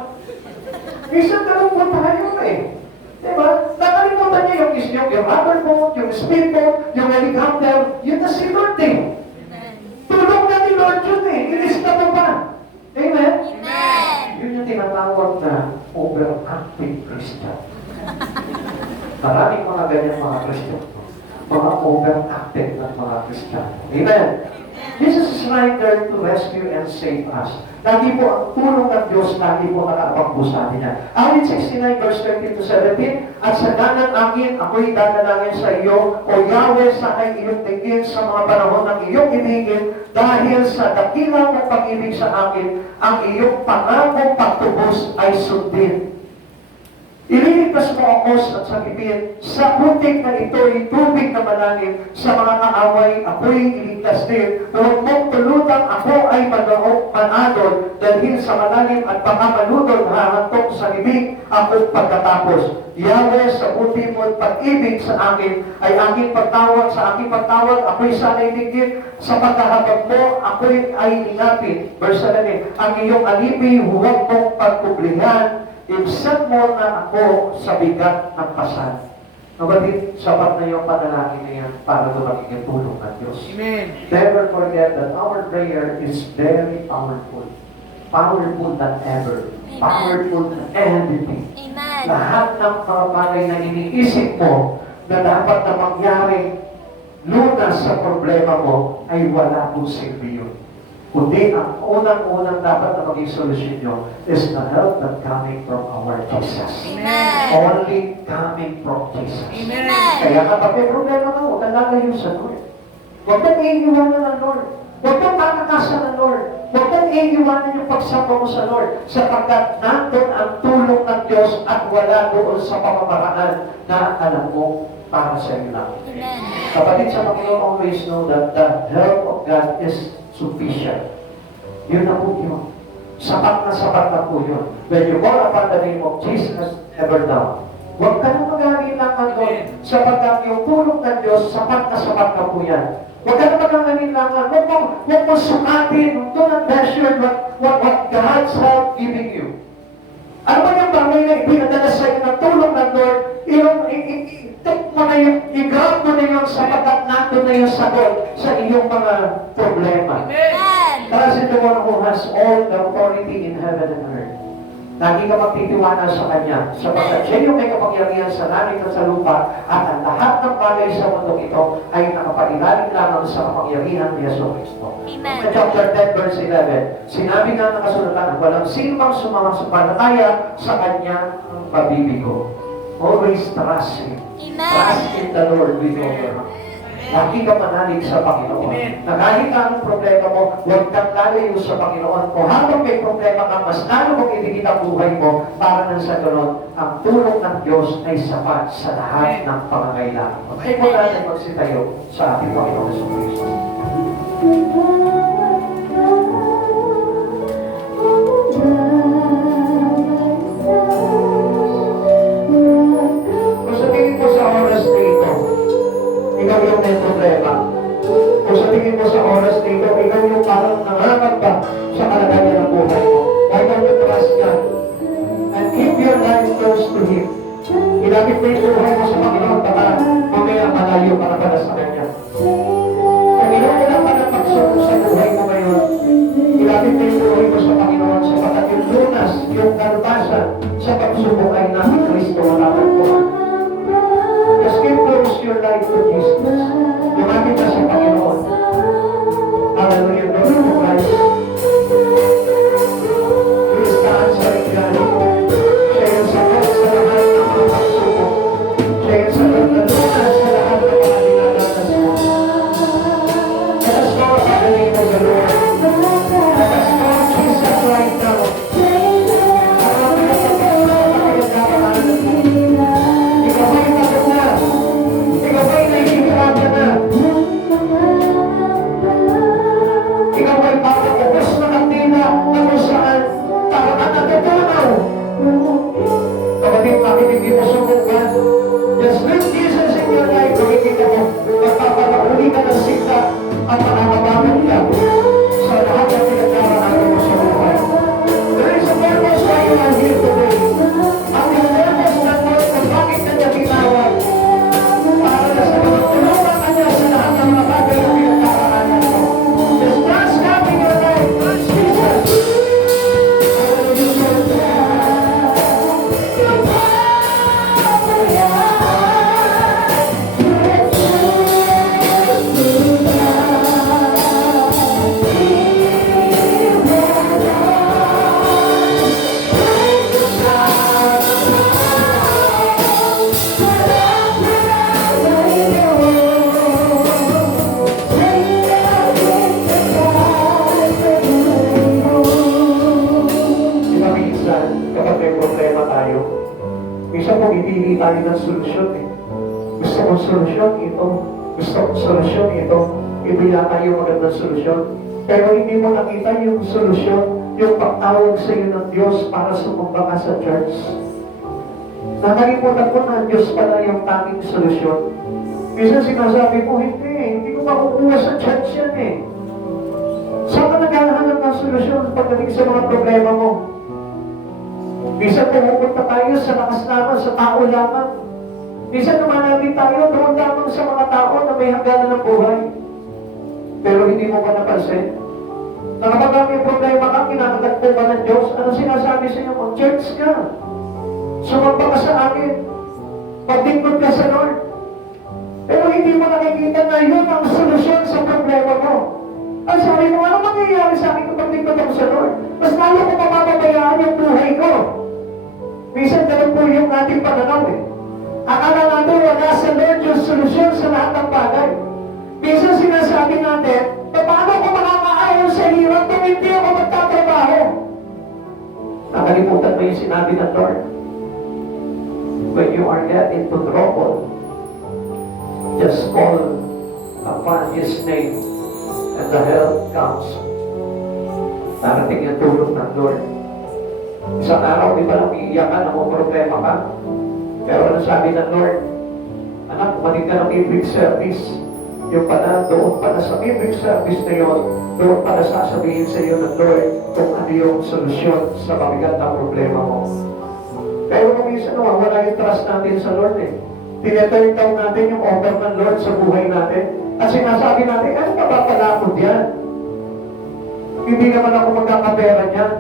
Minsan ganun po tayo eh. Diba? Nakalimutan niya yung rubber boat, yung speedboat, yung helicopter, yun na si Lord eh. Tulong na ni Lord yun eh. Ilista mo ba? Amen? Amen. Yun yung tinatawag na overactive Christian. Maraming mga ganyan mga Christian. Mga overactive na mga Christian. Amen? Jesus is right there to rescue and save us. Lagi po ang tulong ng Diyos, lagi po nakaabang po sa atin niya. Awit 69 verse 13-17, at sa danan akin, ako'y dadalangin sa iyo, o Yahweh, sana'y iyong tingin sa mga panahon ng iyong ibigin, dahil sa dakila mong pag-ibig sa akin, ang iyong pangakong pagtubos ay sundin. Ililigtas mo ako sa sagipin, sa putik na ito'y tubig na malalim, sa mga kaaway, ako'y iligtas din. Huwag mong tulutang ako ay manadol, dahil sa malalim at baka manudol, hahantok sa libig ako pagkatapos. Yahweh, sa puti mo at pag-ibig sa akin, ay aking pagtawag, sa aking pagtawag, ako'y sana'y ligid, sa pagkahabag mo, ako'y ay ingapin. Verse 7, ang iyong alipi, huwag mong pagkublihan, ibsat mo na ako sa bigat ng pasan. Nabatid, sapat na yung panalangin na yan para dumating yung tulong ng Diyos. Amen. Never forget that our prayer is very powerful. Powerful than ever. Amen. Powerful than anything. Amen. Lahat ng mga bagay na iniisip mo na dapat na mangyari lunas sa problema mo ay wala pong silbi yun. Kundi ang unang-unang dapat na maging solusyon nyo is the help that coming from our Jesus. Amen. Only coming from Jesus. Amen. Kaya kapag may problema ka, huwag kang lalayo sa Lord. Huwag kang iiwanan ng Lord. Huwag kang tatakasan ng Lord. Huwag kang iiwanan yung pagsama mo sa Lord. Sapagkat nandun ang tulong ng Diyos at wala doon sa pamamaraan na alam mo para sa iyo lang. Amen. Kapatid sa Panginoon, always know that the help of God is sufficient. Yun na po yun. Sapat na po yun. When you call upon the name of Jesus, never down. Huwag ka na mag-aalinlangan doon. Sapagkat yung tulong ng Diyos, sapat na po yan. Huwag ka na mag-aalinlangan. Huwag mo sukatin. Do not measure what God's help giving you. Ano ba yung bagay na ipinadala sa iyo ng tulong ng Lord? I-take mo na yun, i-grab mo na yun sapagkat nandun na yung sagot sa iyong mga problema. Amen. Kasi the one who has all the authority in heaven and earth. Lagi ka magtitiwala sa Kanya, sapagkat siya yung may kapangyarihan sa langit at sa lupa, at ang lahat ng bagay sa mundo ito ay nakapailalim lamang sa kapangyarihan ni Yesu Cristo. Amen. Sa chapter 10, verse 11, sinabi nga ng kasulatan, walang sino mang sumasampalataya sa Kanya ang pabibigo. Always trust Him. Amen. Trust in the Lord with all your heart. Lagi ka manalig sa Panginoon. Na kahit anong problema mo, huwag kang lalayo sa Panginoon. Kung habang may problema ka, mas lalo mong ibigit ang buhay mo para nang sa ganoon, ang tulong ng Diyos ay sapat sa lahat ng pangangailangan mo. Kaya mo natin magsitayo sa ating Panginoon sa Kristo. Kung sa tingin mo sa oras na ito, ikaw yung may problema. Kung sa tingin mo sa oras na ito, ikaw yung parang nangangamba sa kalagayan ng buhay mo. Why don't you trust God? And keep your life close to Him. Ilapit mo yung buhay mo sa Panginoon, baka mamaya malayo ka na pala sa Kanya. Kung inuuna ka na pagsubok sa buhay mo ngayon, ilapit mo yung buhay mo sa Panginoon, sapagkat yung lunas, yung kalbasan sa pagsubok ay nasa Kristo, wala kang kuhan. Just give close your life to Jesus. your life, makikita mo, magpapakauli ka ng sikta at makakabangan ka sa lahat ng pinagdaraanan mo sa buhay. There is a purpose why you are here today. At yung purpose ng Lord kung bakit kanya tinawag para na sa mga tulungan kanya sa lahat ng mga bagay na pinagdaraanan mo. Just trust God in your life. Trust Jesus. Di ba minsan, kapag may problema tayo, minsan pumipili tayo ng solusyon eh. Gusto kong solusyon ito. Gusto kong solusyon ito. Ibigay tayo magandang solusyon. Pero hindi mo nakita yung solusyon, yung pagtawag sa iyo ng Diyos para sumamba ka sa church. Nakalimutan ko na ang Diyos pala yung tanging solusyon. Minsan sinasabi ko, hindi ko makukuha sa church yan eh. Saan ka naghahanap ng solusyon pagdating sa mga problema mo? Minsan pumupunta tayo sa lakas lamang, sa tao lamang. Minsan lumalapit tayo doon lamang sa mga tao na may hangganan ng buhay. Pero hindi mo pa napansin. Na kapag may problema ka, kinakatagpo ka ng Diyos, ano sinasabi sa iyo? Mag-church ka. Sumamba ka sa akin. Magtingkod ka sa Lord. Pero hindi mo nakikita na yun ang solusyon sa problema mo. Ang sabi mo, ano mangyayari sa akin kung magtingkod ako sa Lord? Mas lalo ko mapapabayaan yung buhay ko. Minsan ganun po yung ating pananaw eh. Akala natin wala sa Lord yung solusyon sa lahat ng bagay. Minsan sinasabi natin, paano ko makakaayon sa hirap kung hindi ako magtatrabaho? Nakalimutan mo yung sinabi ng Lord. When you are get into trouble, just call upon His name and the help comes. Darating yung tulong ng Lord. Isang araw, di ba lang iiyak ka na may problema ka? Pero ano sabi ng Lord? Anak, bumalik ka ng evening service. Yung pala, doon pala sa evening service na yun, doon pala sasabihin sa iyo ng Lord kung ano yung solusyon sa mabigat na problema mo. Pero kung minsan nawawala yung trust natin sa Lord eh. Tineturn down natin yung offer ng Lord sa buhay natin. At sinasabi natin, ano pa ba pala ako diyan? Hindi naman ako magkakapera niyan.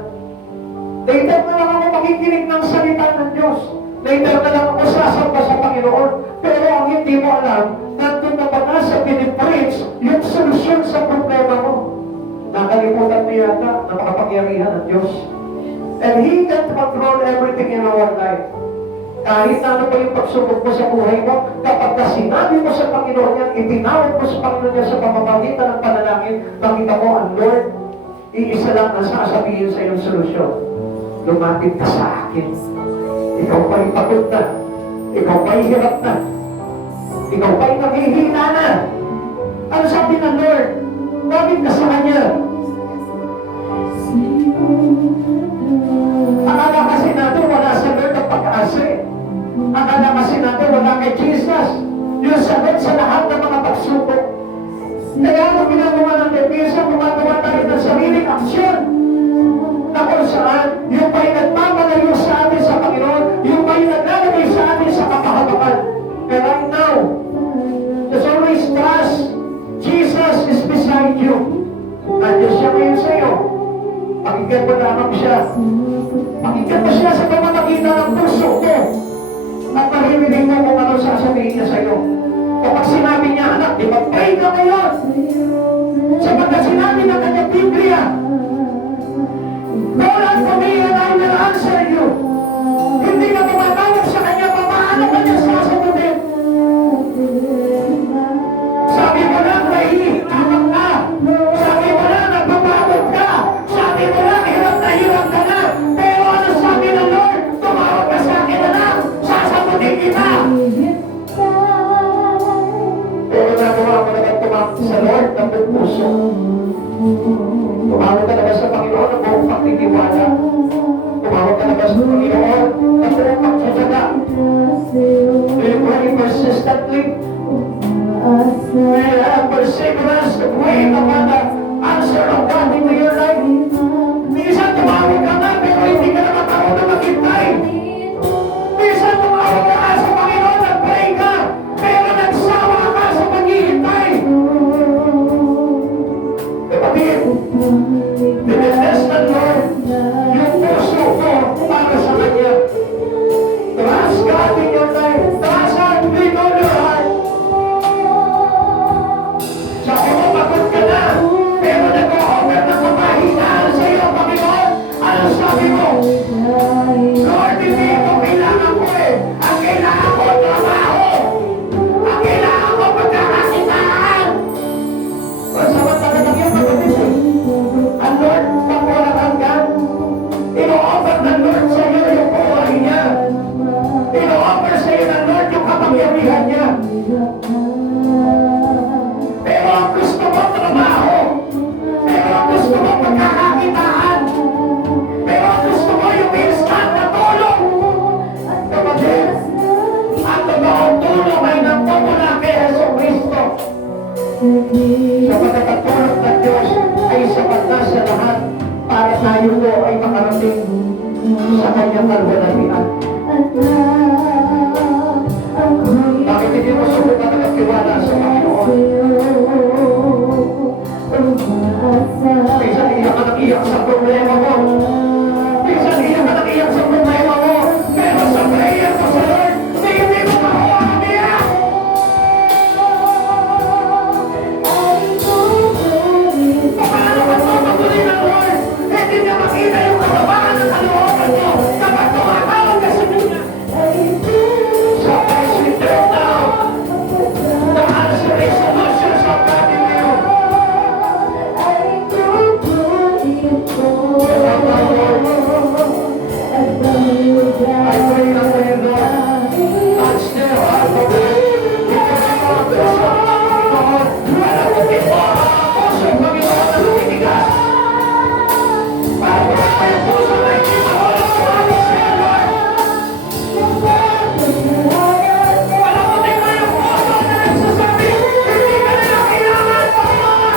Later na lang ako makikinig ng salita ng Diyos. Later na lang ako sasamba sa Panginoon. Pero ang hindi mo alam, nandun na ba na sa pinipreach yung solusyon sa problema mo? Nakalimutan mo yata na makapangyarihan ng Diyos. And He can control everything in our life. Kahit ano pa yung pagsubok mo sa buhay mo, kapag ka sinabi mo sa Panginoon yan, itinawag mo sa Panginoon yan sa pamamagitan ng panalangin, makita mo ang Lord, iisa lang ang sasabihin sa iyong solusyon. Lumapit ka sa akin. Ikaw pa'y pagod na. Ikaw pa'y hirap na. Ikaw pa'y naghihina na. Ano sabi ng Lord? Lumapit ka sa Kanya. Akala kasi natin wala sa Lord ang pag-asa. Akala kasi natin wala kay Jesus. Yung sagot sa lahat ng mga pagsubok. Kaya ano ginagawa natin? Minsan gumagawa tayo ng sariling aksyon na kung saan yung ba'y nagmamalayo sa atin sa Panginoon, yung ba'y naglalagay sa atin sa kapahamakan. But right now, there's always trust. Jesus is beside you. Nandiyan siya ngayon sa iyo. Pakinggan mo lamang siya. Pakinggan mo siya sa pamamagitan ng puso mo. At maririnig mo kung ano sasabihin niya sa iyo. Kapag sinabi niya, anak, di ba pray ka ngayon? Sapagkat sinabi ng kanyang Biblia, call unto me and I will answer you. Hindi ka tumatawag sa kanya, paano ka niya sasagutin? Sabi mo lang, nahihirapan ka. Sabi mo lang, nagpapagod ka. Sabi mo lang, hirap ka na. Pero ano sabi ng Lord? Tumawag ka sa akin na lang. Sasagutin kita. Pero nagawa mo na tumawag sa Lord ng buong puso. Tumawag ka na ba sa Panginoon ng buong pagtitiwala? Tumawag ka na ba sa Panginoon ng buong pagtitiwala? Do you pray persistent? constantly. We have perseverance to wait upon the answer of God into your life. Minsan tumawag ka na, pero hindi ka na matawag na maghintay. Minsan tumawag ka sa Panginoon, nag-pray ka, pero nagsawa ka sa paghihintay. Kapatid, tinitest ng Lord yung puso ko para sa Kanya. Trust God in your life. Trust God with all your heart. Sabi mo, pagod ka na, pero nag-o-offer ng kamahinaan sa iyo, Panginoon. Ano sabi mo? Lord, hindi ito kailangan ko eh. Ang kailangan ko, trabaho. Ang kailangan ko, pagkakakitaan. Samantala lang yan, kapatid. Ang Lord, pagwalakan ka. Ino-offer ng Lord sa iyo yung buhay niya. Ino-offer sa iyo ng Lord yung kapangyarihan niya. Pero ang gusto mo trabaho. Pero ang gusto mo pagkakakitaan. Pero ang gusto mo yung instant na tulong. Kapatid, ang totoong tulong ay nagpapula kay Jesu Cristo. Sapagkat ang tulong ng Diyos ay sapat na sa lahat para tayo po ay makarating sa kanyang kalwalatian. Bakit hindi mo subukan ang tiwala sa Panginoon? Minsan iyak ka nag-iyak sa problema mo. Minsan iyak ka nag-iyak sa problema mo. Pero sa prayer mo sa Lord, hindi mo makuha ang iyak. Paano ka mapatuloy ng Lord? Hindi niya makita yung kababahan ng kalooban mo kapag tumatawag ka sa Kanya. So guys, we turn now. The answer is solutions of God in you. I pray that for you, Lord. Touch their heart, O God. Lord, wala ko dito ang puso, Panginoon, na lumitigas. Para pa yung puso na hindi mahulog sa amin sa'yo, Lord. Wala ko dito yung puso na nagsasabi, hindi ka nila kailangan, Panginoon.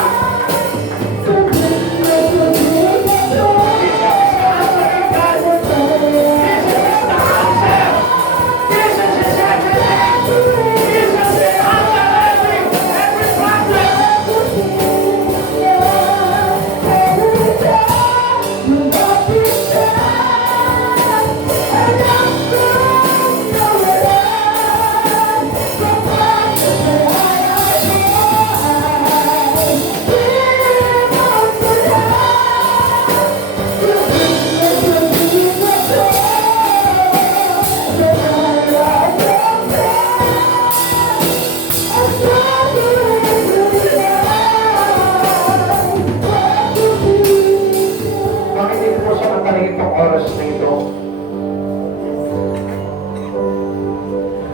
Bakit hindi mo samantalin itong oras na ito?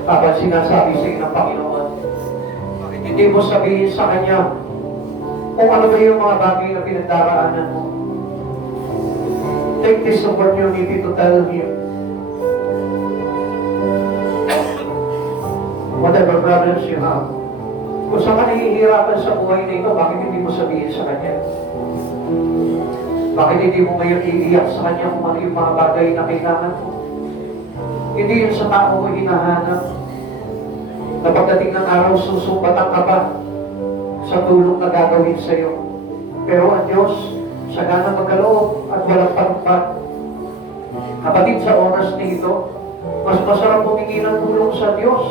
Habang sinasabi sa ng Panginoon, bakit hindi mo sabihin sa Kanya kung ano ba yung mga bagay na pinagdaraanan mo? Take this opportunity to tell Him whatever problems you have. Kung saan ka nahihirapan sa buhay na ito, bakit hindi mo sabihin sa Kanya? Bakit hindi mo ngayon iiyak sa Kanya kung ano yung mga bagay na kailangan mo? Hindi yun sa tao mo hinahanap. Na pagdating ng araw, susumbatan ka ba sa tulong na gagawin sa iyo? Pero ang Diyos, siya ganang magkaloob at walang pagpag. Kapatid, sa oras na ito, mas masarap humingi ng tulong sa Diyos.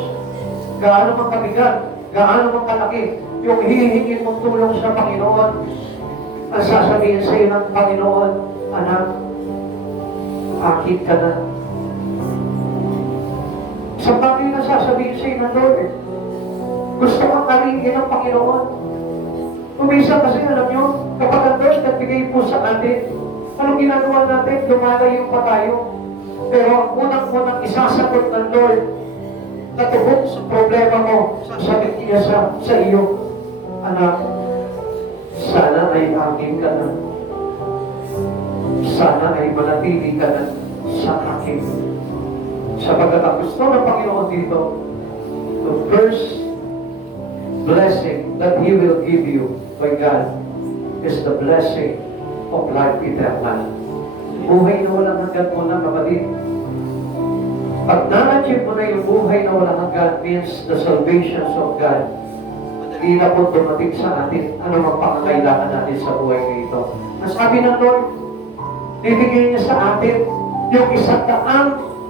Gaano mang kabigat, gaano mang kalaki, yung hihingin mong tulong sa Panginoon, ang sasabihin sa iyo ng Panginoon, anak, akit ka na. Sa bagay na sasabihin sa iyo ng Lord, gusto kang karingin ng Panginoon. Umisa kasi, alam nyo, kapag ang Lord nagbigay po sa atin, anong ginagawa natin? Lumalayo pa tayo. Pero ang unang-unang isasagot ng Lord, na tubog sa problema mo, sasabihin niya sa iyo, anak, sana ay akin ka na. Sana ay manatili ka na sa akin. Sapagkat ang gusto ng Panginoon dito, The first blessing that He will give you by God is the blessing of life eternal. Buhay na walang hanggan mo na, kapatid. Pag na-achieve mo na yung buhay na walang hanggan means the salvation of God. Madali na po dumating sa atin ano mang pangangailangan natin sa buhay na ito. Ang sabi ng Lord, bibigyan niya sa atin yung isang daang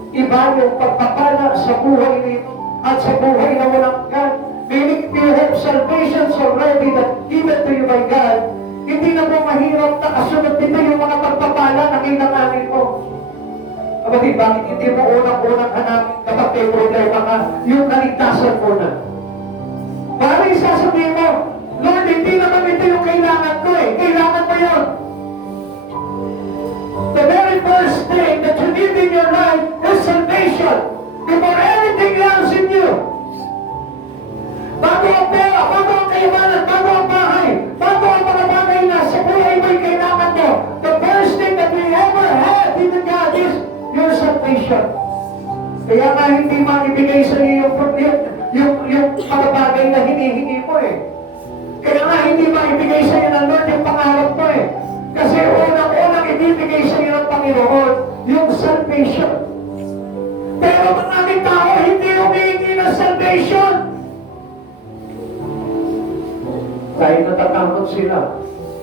iba yung pagpapala sa buhay na ito at sa buhay na walang hanggan. Meaning you have salvations already that given to you by God. Hindi na po mahirap na kasunod dito yung mga pagpapala na kailanganin mo. Kapatid, bakit hindi mo unang-unang hanapin kapag may problema ka, yung kaligtasan mo na? Parang sasabihin mo, Lord, hindi naman ito yung kailangan ko eh. Kailangan mo yun. The very first thing that you need in your life is salvation before anything else in you. Bago ang pera, bago ang kayamanan, bago ang bahay, bago ang mga bagay na sa buhay mo'y kailangan mo, the first thing that we ever had in God is your salvation. Kaya nga hindi maibigay sa iyo yung mga bagay na hinihingi mo eh. Kaya nga hindi maibigay sa iyo ng Lord yung pangarap mo eh. Kasi unang-unang ibibigay sa iyo ng Panginoon yung salvation. Pero maraming tao hindi humihingi ng salvation. Dahil natatakot sila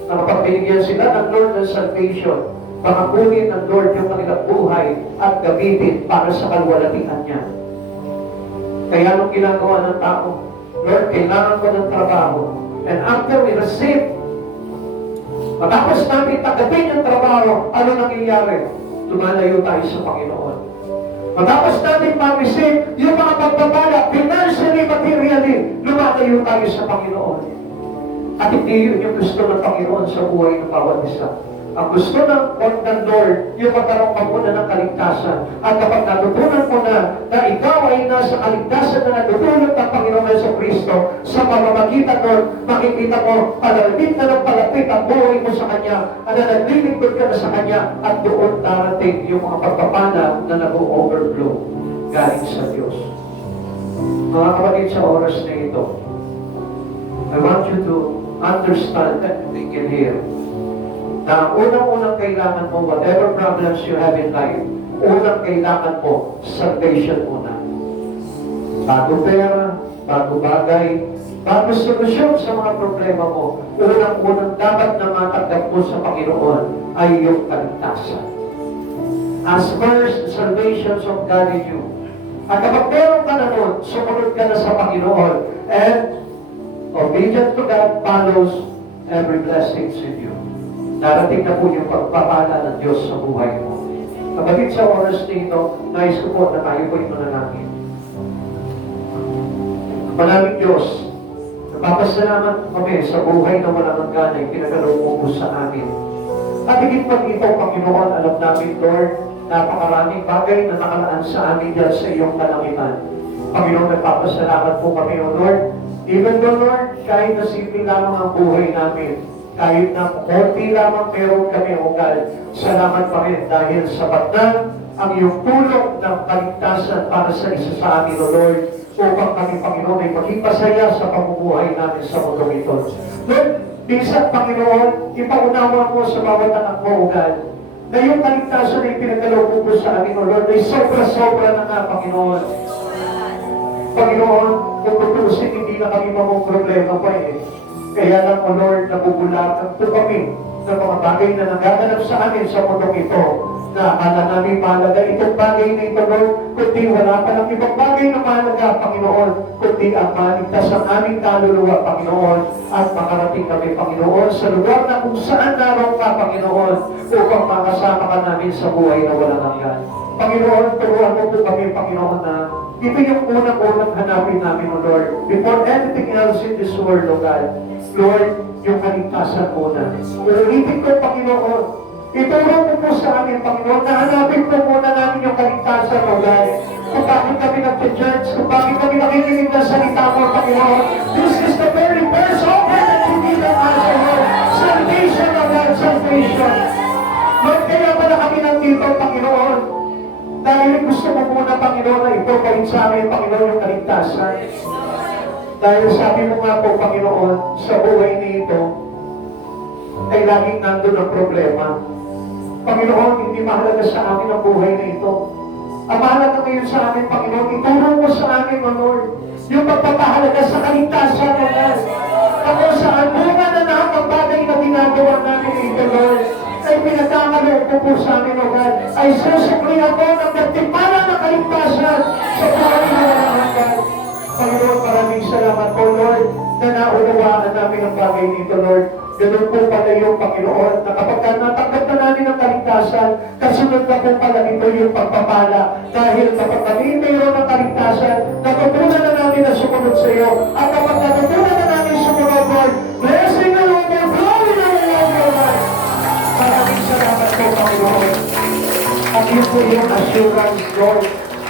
na kapag binigyan sila ng Lord ng salvation, pakakunin ng Lord yung kanilang buhay at gamitin para sa kalwalatian niya. Kaya nung ginagawa ng tao, Lord, kailangan ko ng trabaho. And after we receive, matapos namin tagapin yung trabaho, ano nangyayari? Lumalayo tayo sa Panginoon. Matapos natin ma-receive yung mga pagpapala, financially, materially, lumalayo tayo sa Panginoon. At hindi yun yung gusto ng Panginoon sa buhay ng bawat isa. Ang gusto ng Lord, yung magkaroon ka muna ng kaligtasan. At kapag natutunan mo na ikaw ay nasa kaligtasan na natutulog ng Panginoon sa Kristo, sa pamamagitan doon, makikita mo, palapit na ng palapit ang buhay mo sa Kanya, at naglilingkod ka na sa Kanya, at doon darating yung mga pagpapala na nag-overflow galing sa Diyos. Mga kapatid, sa oras na ito, I want you to understand and think in here na ang unang-unang kailangan mo, whatever problems you have in life, unang kailangan mo, salvation muna. Bago pera, bago bagay, bago solusyon sa mga problema mo, unang-unang dapat na matanggap mo sa Panginoon ay iyong kaligtasan. As first, salvation of God in you. At kapag meron ka na nun, sumunod ka na sa Panginoon, and obedience to God follows every blessings in you. Darating na po yung pagpapala ng Diyos sa buhay mo. Kapatid, sa oras nito, nais ko po na tayo po manalangin. Maraming Diyos, napapasalamat kami sa buhay na walang hanggan ay pinagkaloob mo sa amin. At higit pag ito, Panginoon, alam namin, Lord, napakaraming bagay na nakalaan sa amin dyan sa iyong kalangitan. Panginoon, nagpapasalamat po kami, O Lord. Even though, Lord, kahit na simple lamang ang buhay namin, kahit na konti lamang meron kami, O God, salamat pa rin dahil sapat na ang iyong tulong ng kaligtasan para sa isa sa amin, O Lord, upang kami, Panginoon, ay magipasaya sa pamumuhay namin sa mundo ito. Lord, minsan, Panginoon, ipaunawa mo sa bawat anak mo, O God, na yung kaligtasan ay pinagkaloob mo sa amin, O Lord, ay sobra-sobra na nga, Panginoon. Panginoon, kung tutusin, hindi na kami mamang problema pa eh. Kaya lang, O Lord, nabubulatan po kami ng mga bagay na nagaganap sa amin sa mundo ito, na akala namin mahalaga itong bagay na ito, Lord, kundi wala pa ng ibang bagay na mahalaga, Panginoon, kundi ang maligtas ang aming kaluluwa, Panginoon, at makarating kami, Panginoon, sa lugar na kung saan naroon ka, Panginoon, upang makasama ka namin sa buhay na walang hanggan. Panginoon, turuan mo po kami, Panginoon, na ito yung unang-unang hanapin namin, O Lord, before anything else in this world, O God. Lord, yung kaligtasan muna. Ulitin ko, Panginoon, ituro mo po sa amin, Panginoon, na hanapin po muna namin yung kaligtasan, O God. Kung bakit kami nag-church, kung bakit kami nakikinig ng salita mo, Panginoon. This is the very first offer that you give us, O Lord. Salvation, O God, salvation. Lord, kaya pala kami nandito, Panginoon, dahil gusto mo po muna, Panginoon, na ito kahit sa amin, Panginoon, yung kaligtasan. Dahil sabi mo nga po, Panginoon, sa buhay nito, ay laging nandun ang problema. Panginoon, hindi mahalaga sa amin ang buhay na ito. Ang mahalaga ngayon sa amin, Panginoon, ituro mo sa amin, O Lord, yung pagpapahalaga sa kaligtasan, O Lord. At kung saan bunga na lahat ang bagay na ginagawa namin ito, Lord, ay pinagkakaloob ko po sa amin, O God, ay susukli ako ng nagtimpala na kaligtasan sa buhay na lahat, God. Panginoon, maraming salamat po, Lord, na naunawaan namin ang bagay nito, Lord. Ganun po pala yung Panginoon, na kapag natanggap na namin ang kaligtasan, kasunod na po pala ito yung pagpapala. Dahil kapag kami mayroon ng kaligtasan, natutunan na namin na sumunod sa iyo. At kapag natutunan na namin sumunod, Lord, blessing na Lord, and glory na Lord, Lord. Maraming salamat po, Panginoon. At yun po yung assurance, Lord.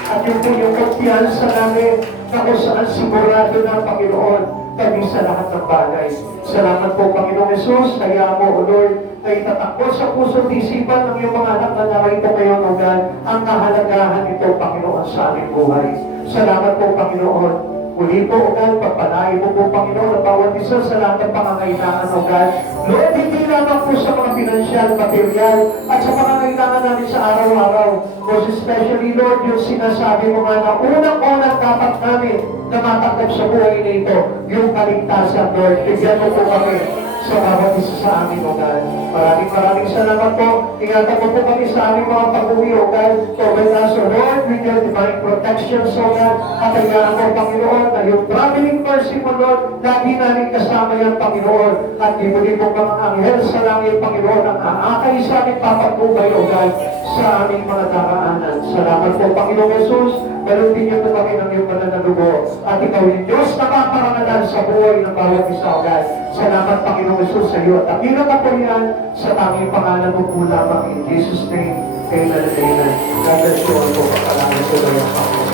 At yun po yung kumpiyansa namin na kung saan sigurado na, Panginoon, kami sa lahat ng bagay. Salamat po, Panginoong Yesus. Kaya mo, O Lord, ay tatakbo sa puso at isipan ng iyong mga anak na narito ngayon, O God, ang kahalagahan nito, Panginoon, sa aming buhay. Salamat po, Panginoon. Muli po, O God, pagpalain mo po, Panginoon, ang bawat isa sa lahat ng pangangailangan, O God. Lord, hindi lamang po sa mga pinansyal, material, at sa pangangailangan namin sa araw-araw. Most especially, Lord, yung sinasabi mo nga na unang-unang dapat namin na matanggap sa buhay na ito, yung kaligtasan, Lord. Bigyan mo po kami sa bawat isa sa amin, O God. Maraming salamat po. Ingatan mo po kami sa aming mga pag-uwi, O God. Cover us, O Lord, with your divine protection, O God. At kayaan mo, Panginoon, na yung traveling mercy mo, Lord, lagi namin kasama yan, Panginoon. At muli po mga anghel sa langit, Panginoon, ang aakay sa aming papatubay, O God, sa aming mga daraanan. Salamat po, Panginoong Yesus. Meron din yung kami ng iyong mananalugo. At ikaw yung Diyos na kaparangalan sa buhay ng bawat isa, O God. Salamat, Panginoong Yesus, sa iyo. At akira ka po yan sa tanging pangalan mo po lamang in Jesus' name. Amen and amen. God bless you all po. Pagkalaman po kayo, Panginoon.